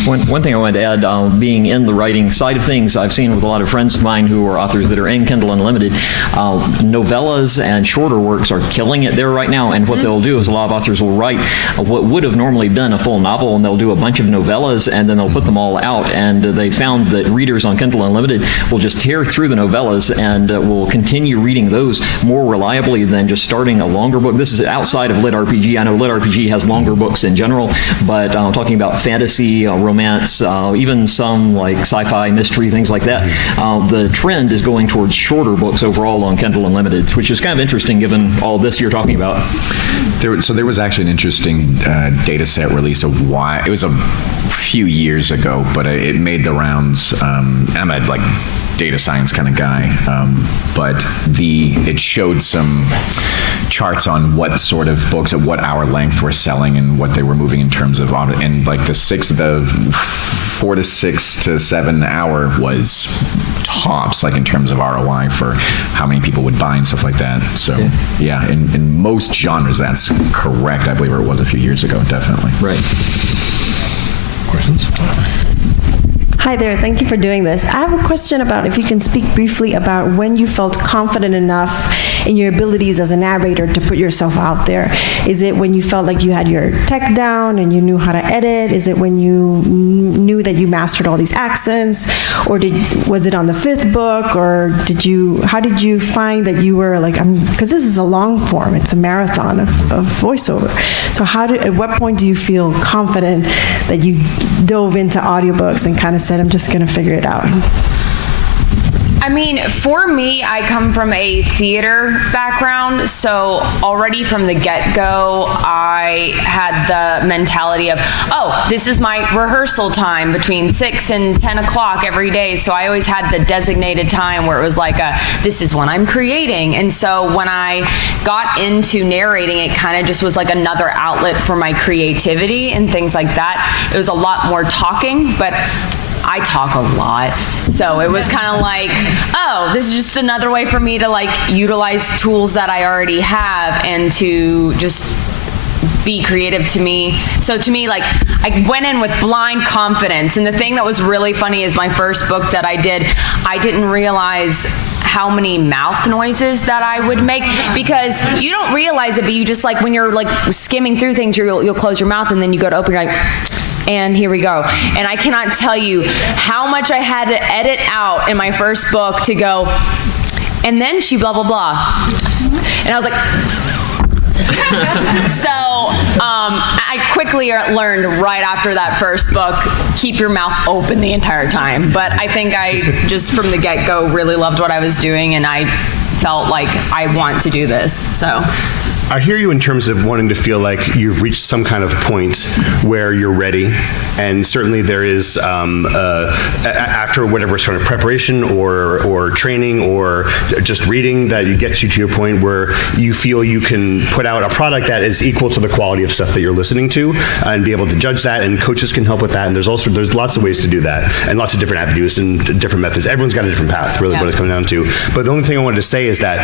One thing I wanted to add, being in the writing side of things, I've seen with a lot of friends of mine who are authors that are in Kindle Unlimited, novellas and shorter works are killing it there right now. And what they'll do is a lot of authors will write what would have normally been a full novel, and they'll do a bunch of novellas, and then they'll put them all out. And they found that readers on Kindle Unlimited will just tear through the novellas and will continue reading those more reliably than just starting a longer book. This is outside of Lit RPG. I know Lit RPG has longer books in general, but I'm talking about fantasy, romance, even some like sci-fi, mystery, things like that. The trend is going towards shorter books overall on Kindle Unlimited, which is kind of interesting given all this you're talking about. So there was actually an interesting data set released of why. It was a few years ago, but it made the rounds. I'm a data science kind of guy, but it showed some charts on what sort of books at what hour length were selling and what they were moving in terms of and the 4 to 6 to 7 hour was tops, like in terms of ROI for how many people would buy and stuff like that. So yeah, in most genres that's correct. I believe it was a few years ago, definitely. Right. Questions? Hi there, thank you for doing this. I have a question about if you can speak briefly about when you felt confident enough in your abilities as a narrator to put yourself out there. Is it when you felt like you had your tech down and you knew how to edit? Is it when you knew that you mastered all these accents? Or was it on the 5th book? Or how did you find that you were because this is a long form, it's a marathon of voiceover. So at what point do you feel confident that you dove into audiobooks and kind of said, I'm just going to figure it out? I mean, for me, I come from a theater background, so already from the get-go, I had the mentality of, this is my rehearsal time between 6 and 10 o'clock every day, so I always had the designated time where it was this is when I'm creating. And so when I got into narrating, it kind of just was like another outlet for my creativity and things like that. It was a lot more talking, but I talk a lot. So it was kind of like, this is just another way for me to utilize tools that I already have and to just be creative to me. So to me, I went in with blind confidence. And the thing that was really funny is my first book that I didn't realize how many mouth noises that I would make, because you don't realize it, but you just when you're skimming through things, you'll close your mouth and then you go to open, you're and here we go. And I cannot tell you how much I had to edit out in my first book to go, and then she blah, blah, blah. And I was so I quickly learned right after that first book, keep your mouth open the entire time. But I think I just from the get-go really loved what I was doing, and I felt like I want to do this. So I hear you in terms of wanting to feel like you've reached some kind of point where you're ready, and certainly there is after whatever sort of preparation or training or just reading that gets you to your point where you feel you can put out a product that is equal to the quality of stuff that you're listening to and be able to judge that, and coaches can help with that, and there's lots of ways to do that and lots of different avenues and different methods. Everyone's got a different path, really, what it's coming down to. But the only thing I wanted to say is that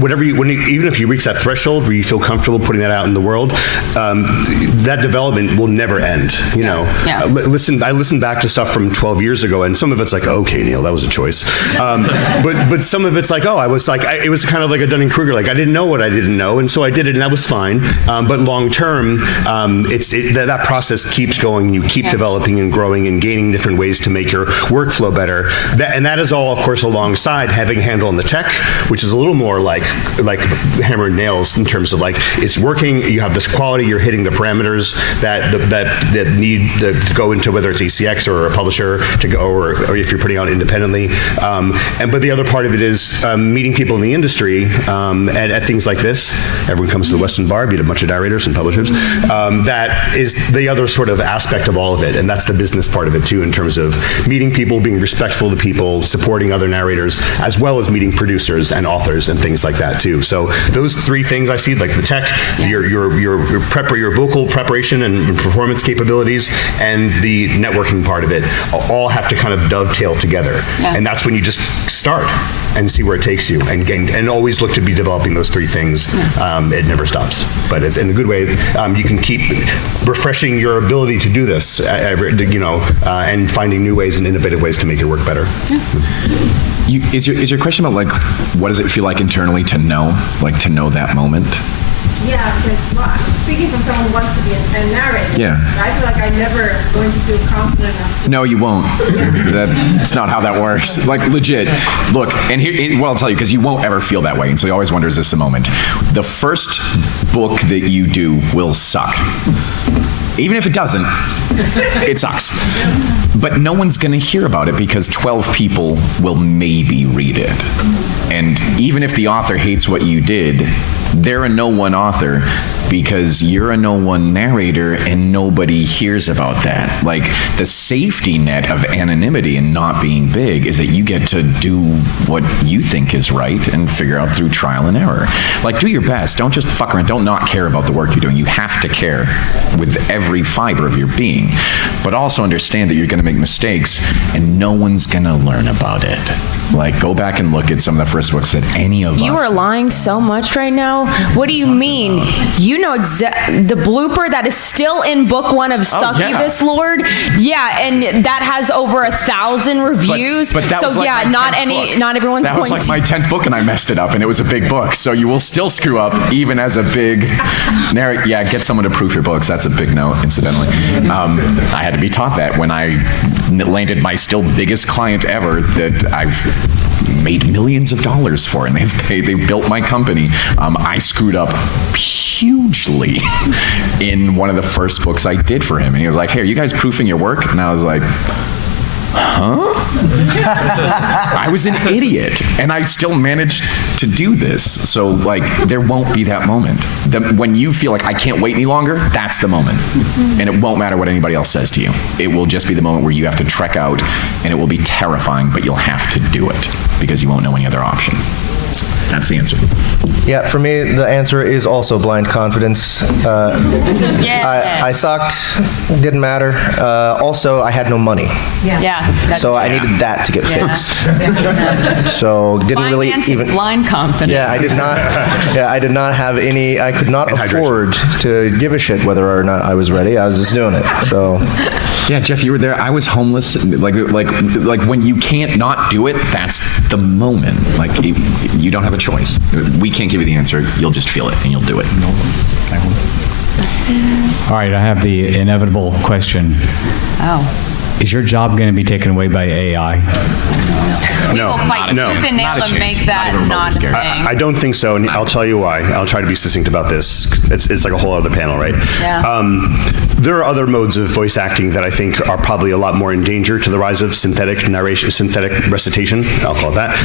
whatever even if you reach that threshold where you feel comfortable putting that out in the world, that development will never end. I listened back to stuff from 12 years ago, and some of it's okay, Neil, that was a choice. But some of it's I was it was kind of like a Dunning-Kruger, I didn't know what I didn't know, and so I did it, and that was fine. But long term, that process keeps going. You keep developing and growing and gaining different ways to make your workflow better. And that is all, of course, alongside having a handle on the tech, which is a little more like hammer and nails else in terms of like it's working. You have this quality. You're hitting the parameters that need to go into whether it's ECX or a publisher to go, or if you're putting out independently. But the other part of it is meeting people in the industry at things like this. Everyone comes to the Western Bar, meet a bunch of narrators and publishers. That is the other sort of aspect of all of it, and that's the business part of it too, in terms of meeting people, being respectful to people, supporting other narrators, as well as meeting producers and authors and things like that too. So those three things I see, like the tech, your vocal preparation and performance capabilities, and the networking part of it, all have to kind of dovetail together. And that's when you just start and see where it takes you, and always look to be developing those three things. It never stops, but it's in a good way. You can keep refreshing your ability to do this, and finding new ways and innovative ways to make your work better. Is your question about like what does it feel like internally to know that moment? Yeah, because speaking from someone who wants to be a narrator, Yeah. I feel like I'm never going to feel confident enough. No, you won't. That's not how that works. Like legit. Look, and here, well, I'll tell you, because you won't ever feel that way, and so you always wonder, is this the moment? The first book that you do will suck. Even if it doesn't, it sucks. But no one's going to hear about it because 12 people will maybe read it. And even if the author hates what you did, they're a no one author because you're a no one narrator and nobody hears about that. Like the safety net of anonymity and not being big is that you get to do what you think is right and figure out through trial and error. Like do your best. Don't just fuck around. Don't not care about the work you're doing. You have to care with every fiber of your being. But also understand that you're going to make mistakes and no one's going to learn about it. Like go back and look at some of the first books that any of us... You are lying so much right now. What do you mean? You know the blooper that is still in book 1 of Succubus Lord? Yeah, and that has over 1,000 reviews. But that was like my 10th book. Not everyone's that was going like my 10th book and I messed it up and it was a big book. So you will still screw up even as a big narrator. Yeah, get someone to proof your books. That's a big note, incidentally. I had to be taught that when I landed my still biggest client ever that I've made millions of dollars for, and they've built my company. I screwed up hugely in one of the first books I did for him, and he was like, "Hey, are you guys proofing your work?" And I was like, huh? I was an idiot, and I still managed to do this. So, like, there won't be that moment. When you feel like I can't wait any longer, that's the moment. And it won't matter what anybody else says to you. It will just be the moment where you have to trek out, and it will be terrifying, but you'll have to do it because you won't know any other option. That's the answer. Yeah, for me, the answer is also blind confidence. I sucked, didn't matter. Also, I had no money. So I needed that to get fixed. So didn't really even... blind confidence. Yeah, I did not. Yeah, I did not have any. I could not afford to give a shit whether or not I was ready. I was just doing it. So. Yeah, Jeff, you were there. I was homeless. Like when you can't not do it, that's the moment. Like you don't have a choice. We can't give you the answer. You'll just feel it and you'll do it. All right, I have the inevitable question. Is your job going to be taken away by AI? We will fight tooth and nail to make that not a thing. I don't think so, and I'll tell you why. I'll try to be succinct about this. It's like a whole other panel, right? Yeah. There are other modes of voice acting that I think are probably a lot more in danger to the rise of synthetic narration, synthetic recitation, I'll call it that.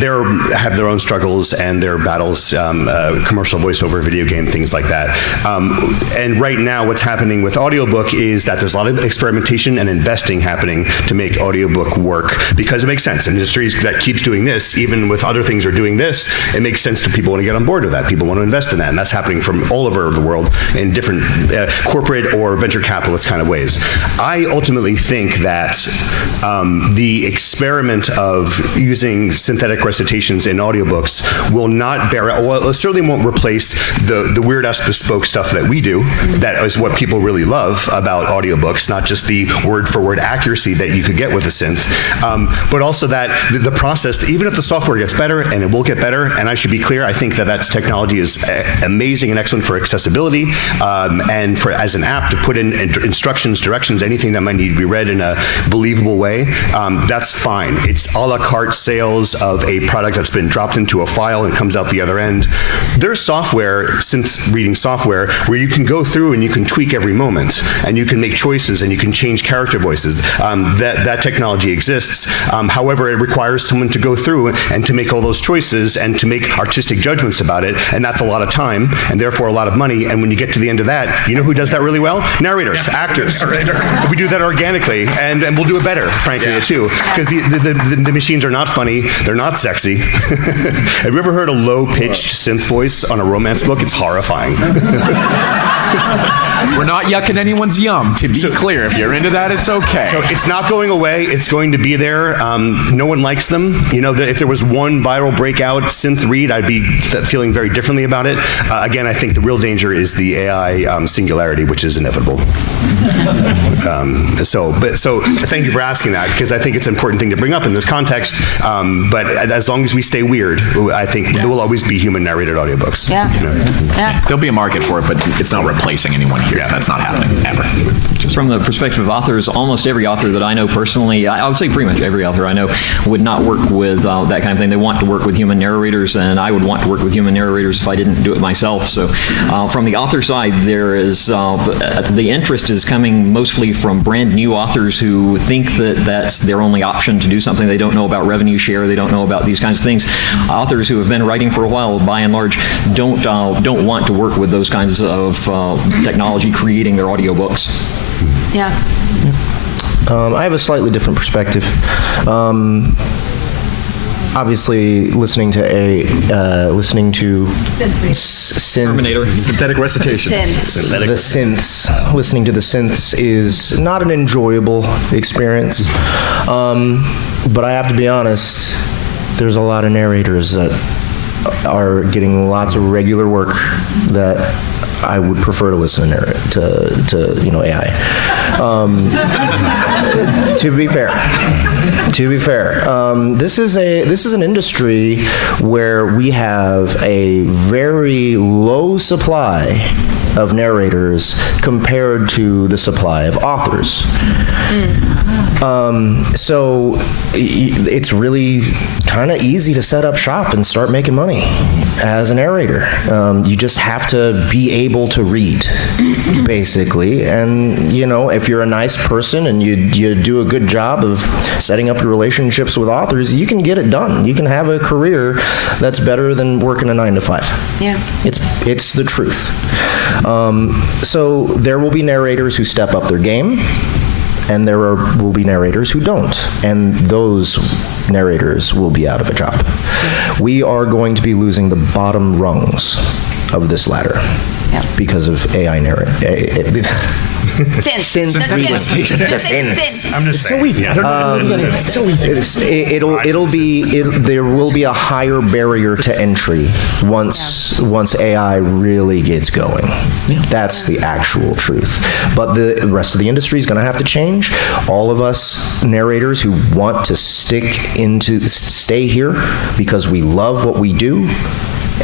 They have their own struggles and their battles, commercial voiceover, video game, things like that. And right now, what's happening with audiobook is that there's a lot of experimentation and investing happening to make audiobook work because it makes sense. Industries that keeps doing this, even with other things are doing this, it makes sense to people want to get on board with that. People want to invest in that, and that's happening from all over the world in different corporate or venture capitalist kind of ways. I ultimately think that the experiment of using synthetic recitations in audiobooks will not bear out, well, it certainly won't replace the weird-ass bespoke stuff that we do. That is what people really love about audiobooks, not just the word-for-word accuracy that you could get with a synth, but also that the process, even if the software gets better, and it will get better, and I should be clear, I think that technology is amazing and excellent for accessibility and as an app to put in instructions, directions, anything that might need to be read in a believable way, that's fine. It's a la carte sales of a product that's been dropped into a file and comes out the other end. There's software, synth reading software, where you can go through and you can tweak every moment, and you can make choices and you can change character voices. That technology exists. However, it requires someone to go through and to make all those choices and to make artistic judgments about it, and that's a lot of time and therefore a lot of money. And when you get to the end of that, you know who does that really well? Narrators, actors. We do that organically, and we'll do it better, frankly, too, because the machines are not funny, they're not sexy. Have you ever heard a low-pitched synth voice on a romance book? It's horrifying. We're not yucking anyone's yum, to be clear. If you're into that, it's okay. So it's not going away. It's going to be there. No one likes them. You know, if there was one viral breakout synth read, I'd be feeling very differently about it. Again, I think the real danger is the AI singularity, which is inevitable. So thank you for asking that, because I think it's an important thing to bring up in this context. But as long as we stay weird, I think there will always be human narrated audiobooks. Yeah. Yeah. There'll be a market for it, but it's not replacing anyone here. That's not happening, ever. Just from the perspective of authors, almost every author that I know personally, I would say pretty much every author I know, would not work with that kind of thing. They want to work with human narrators, and I would want to work with human narrators if I didn't do it myself. So from the author side, there is the interest is coming mostly from brand new authors who think that that's their only option to do something. They don't know about revenue share. They don't know about these kinds of things. Authors who have been writing for a while, by and large, don't want to work with those kinds of technology creating their audiobooks. Yeah. I have a slightly different perspective. Obviously, listening to Terminator. Synthetic recitation. The synths. Listening to the synths is not an enjoyable experience. But I have to be honest, there's a lot of narrators that are getting lots of regular work that I would prefer to listen to AI. To be fair, this is an industry where we have a very low supply of narrators compared to the supply of authors. So it's really kind of easy to set up shop and start making money as a narrator. You just have to be able to read, basically. And, you know, if you're a nice person and you do a good job of setting up your relationships with authors, you can get it done. You can have a career that's better than working a 9-to-5. Yeah. It's the truth. So there will be narrators who step up their game, and there will be narrators who don't, and those narrators will be out of a job. We are going to be losing the bottom rungs of this ladder because of AI narrative. Synth. I'm just saying. So easy. It's so easy. There will be a higher barrier to entry once AI really gets going. That's the actual truth. But the rest of the industry is going to have to change. All of us narrators who want to stay here because we love what we do,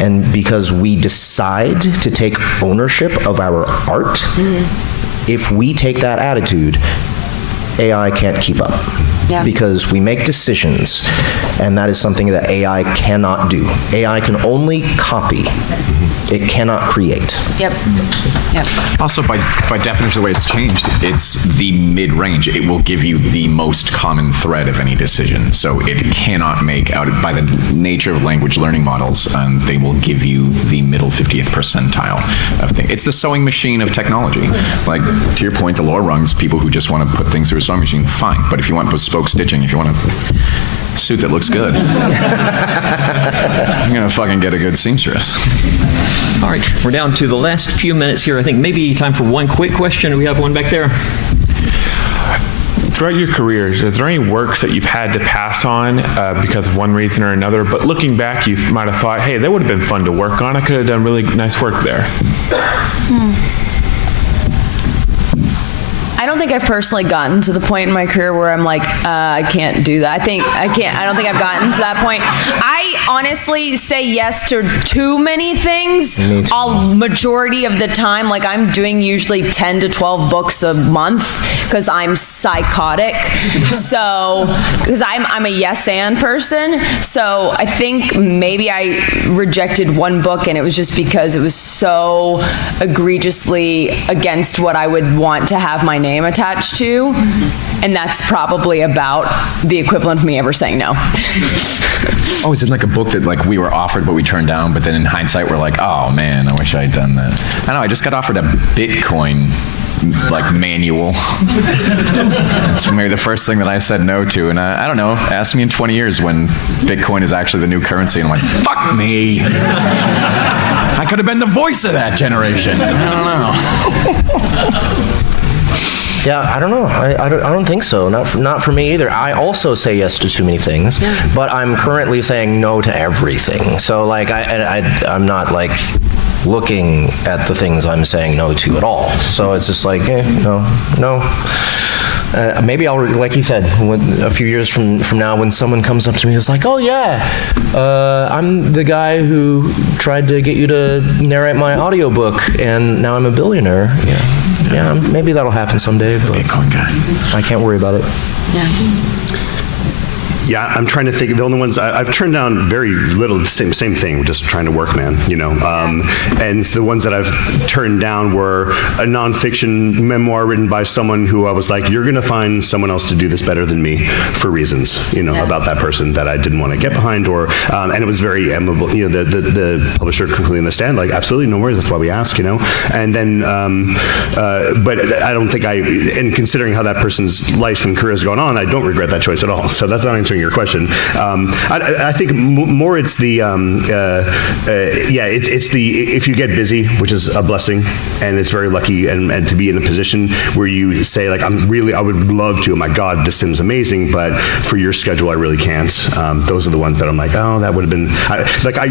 and because we decide to take ownership of our art, if we take that attitude, AI can't keep up. Because we make decisions, and that is something that AI cannot do. AI can only copy. It cannot create. Yep. Also, by definition, the way it's changed, it's the mid-range. It will give you the most common thread of any decision. So it cannot make out, by the nature of language learning models, they will give you the middle 50th percentile of things. It's the sewing machine of technology. Like, to your point, the lower rungs, people who just want to put things through a sewing machine, fine. But if you want bespoke stitching, if you want a suit that looks good, you're going to fucking get a good seamstress. All right, we're down to the last few minutes here. I think maybe time for one quick question. We have one back there. Throughout your careers, is there any works that you've had to pass on because of one reason or another, but looking back, you might have thought, hey, that would have been fun to work on. I could have done really nice work there. I I don't think I've personally gotten to the point in my career where I'm like, I can't do that. I don't think I've gotten to that point. I honestly say yes to too many things. Majority of the time, like I'm doing usually 10 to 12 books a month because I'm psychotic. So, because I'm a yes and person. So I think maybe I rejected one book and it was just because it was so egregiously against what I would want to have my name attached to. And that's probably about the equivalent of me ever saying no. Oh, is it like a book that like we were offered but we turned down, but then in hindsight we're like, oh man, I wish I had done that. I know, I just got offered a Bitcoin like manual. That's maybe the first thing that I said no to, and I don't know, ask me in 20 years when Bitcoin is actually the new currency, and I'm like, fuck me. I could have been the voice of that generation. I don't know. Yeah, I don't know. I don't think so. Not for me either. I also say yes to too many things, but I'm currently saying no to everything. So like I'm not like looking at the things I'm saying no to at all. So it's just like no. Maybe I'll, like you said, a few years from now, when someone comes up to me, it's like, oh yeah, I'm the guy who tried to get you to narrate my audiobook, and now I'm a billionaire. Yeah, maybe that'll happen someday. But Bitcoin guy. I can't worry about it. Yeah, I'm trying to think. The only ones I've turned down very little. Same thing. Just trying to work, man. And the ones that I've turned down were a nonfiction memoir written by someone who I was like, you're going to find someone else to do this better than me for reasons, about that person that I didn't want to get behind, or and it was very amiable. The publisher completely understand, like, absolutely, no worries. That's why we ask, And then, but I don't think and considering how that person's life and career has gone on, I don't regret that choice at all. So that's not answering your question. I think more it's the it's the if you get busy, which is a blessing, and it's very lucky, and to be in a position where you say like I would love to. Oh my God, this seems amazing, but for your schedule, I really can't. Those are the ones that I'm like, oh, that would have been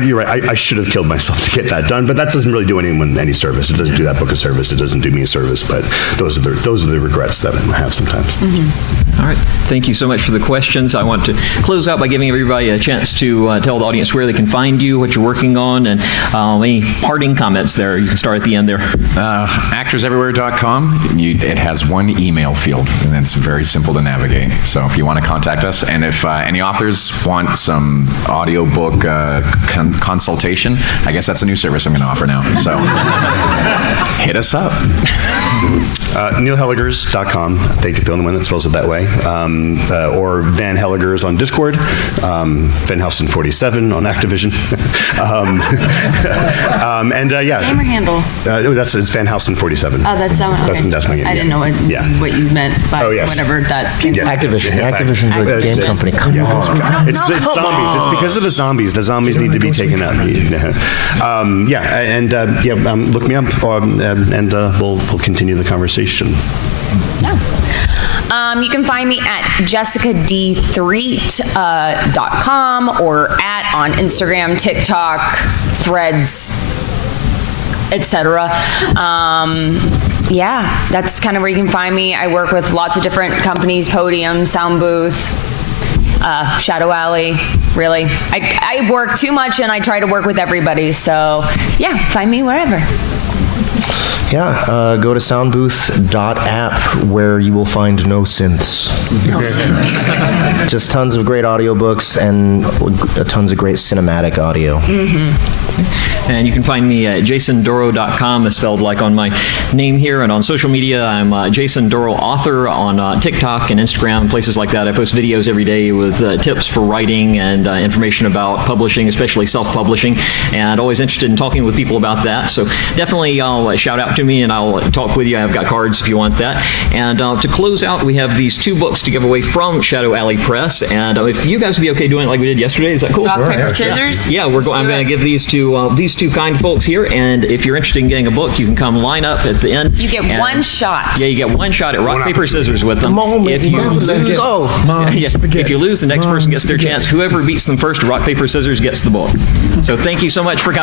you're right. I should have killed myself to get that done, but that doesn't really do anyone any service. It doesn't do that book a service. It doesn't do me a service. But those are the regrets that I have sometimes. Mm-hmm. All right. Thank you so much for the questions. I want to close out by giving everybody a chance to tell the audience where they can find you, what you're working on, and any parting comments there. You can start at the end there. Actorseverywhere.com. It has one email field, and it's very simple to navigate. So if you want to contact us, and if any authors want some audiobook consultation, I guess that's a new service I'm going to offer now. So hit us up. NeilHelligers.com. I think the only one that spells it that way. Or Van Helligers on Discord. Van Helsing 47 on Activision. Gamer handle. It's Van Helsing 47. Oh, that's someone. Okay. That's my game. I didn't know what you meant by whatever that came from. Activision. Activision's a game company. Come on. It's the zombies. It's because of the zombies. The zombies need to be taken out. Look me up, and we'll continue the conversation. Yeah. You can find me at jessicad3.com or on Instagram, TikTok, Threads, etc. That's kind of where you can find me. I work with lots of different companies: Podium, Sound Booth, Shadow Alley. Really, I work too much, and I try to work with everybody. So find me wherever. Go to soundbooth.app where you will find no synths. Just tons of great audiobooks and tons of great cinematic audio. Mm-hmm. And you can find me at jasondoro.com, as spelled like on my name here, and on social media, I'm Jason Doro author on TikTok and Instagram, places like that. I post videos every day with tips for writing and information about publishing, especially self-publishing, and always interested in talking with people about that. So definitely shout out to me and I'll talk with you. I've got cards if you want that. And to close out, we have these 2 books to give away from Shadow Alley Press. And if you guys would be okay doing it like we did yesterday, is that cool? Rock, paper, scissors? Yeah, I'm going to give these to these 2 kind folks here. And if you're interested in getting a book, you can come line up at the end. You get one shot. Yeah, you get one shot at rock, paper, scissors with them. If you lose, the next person gets their chance. Whoever beats them first to rock, paper, scissors gets the book. So thank you so much for coming.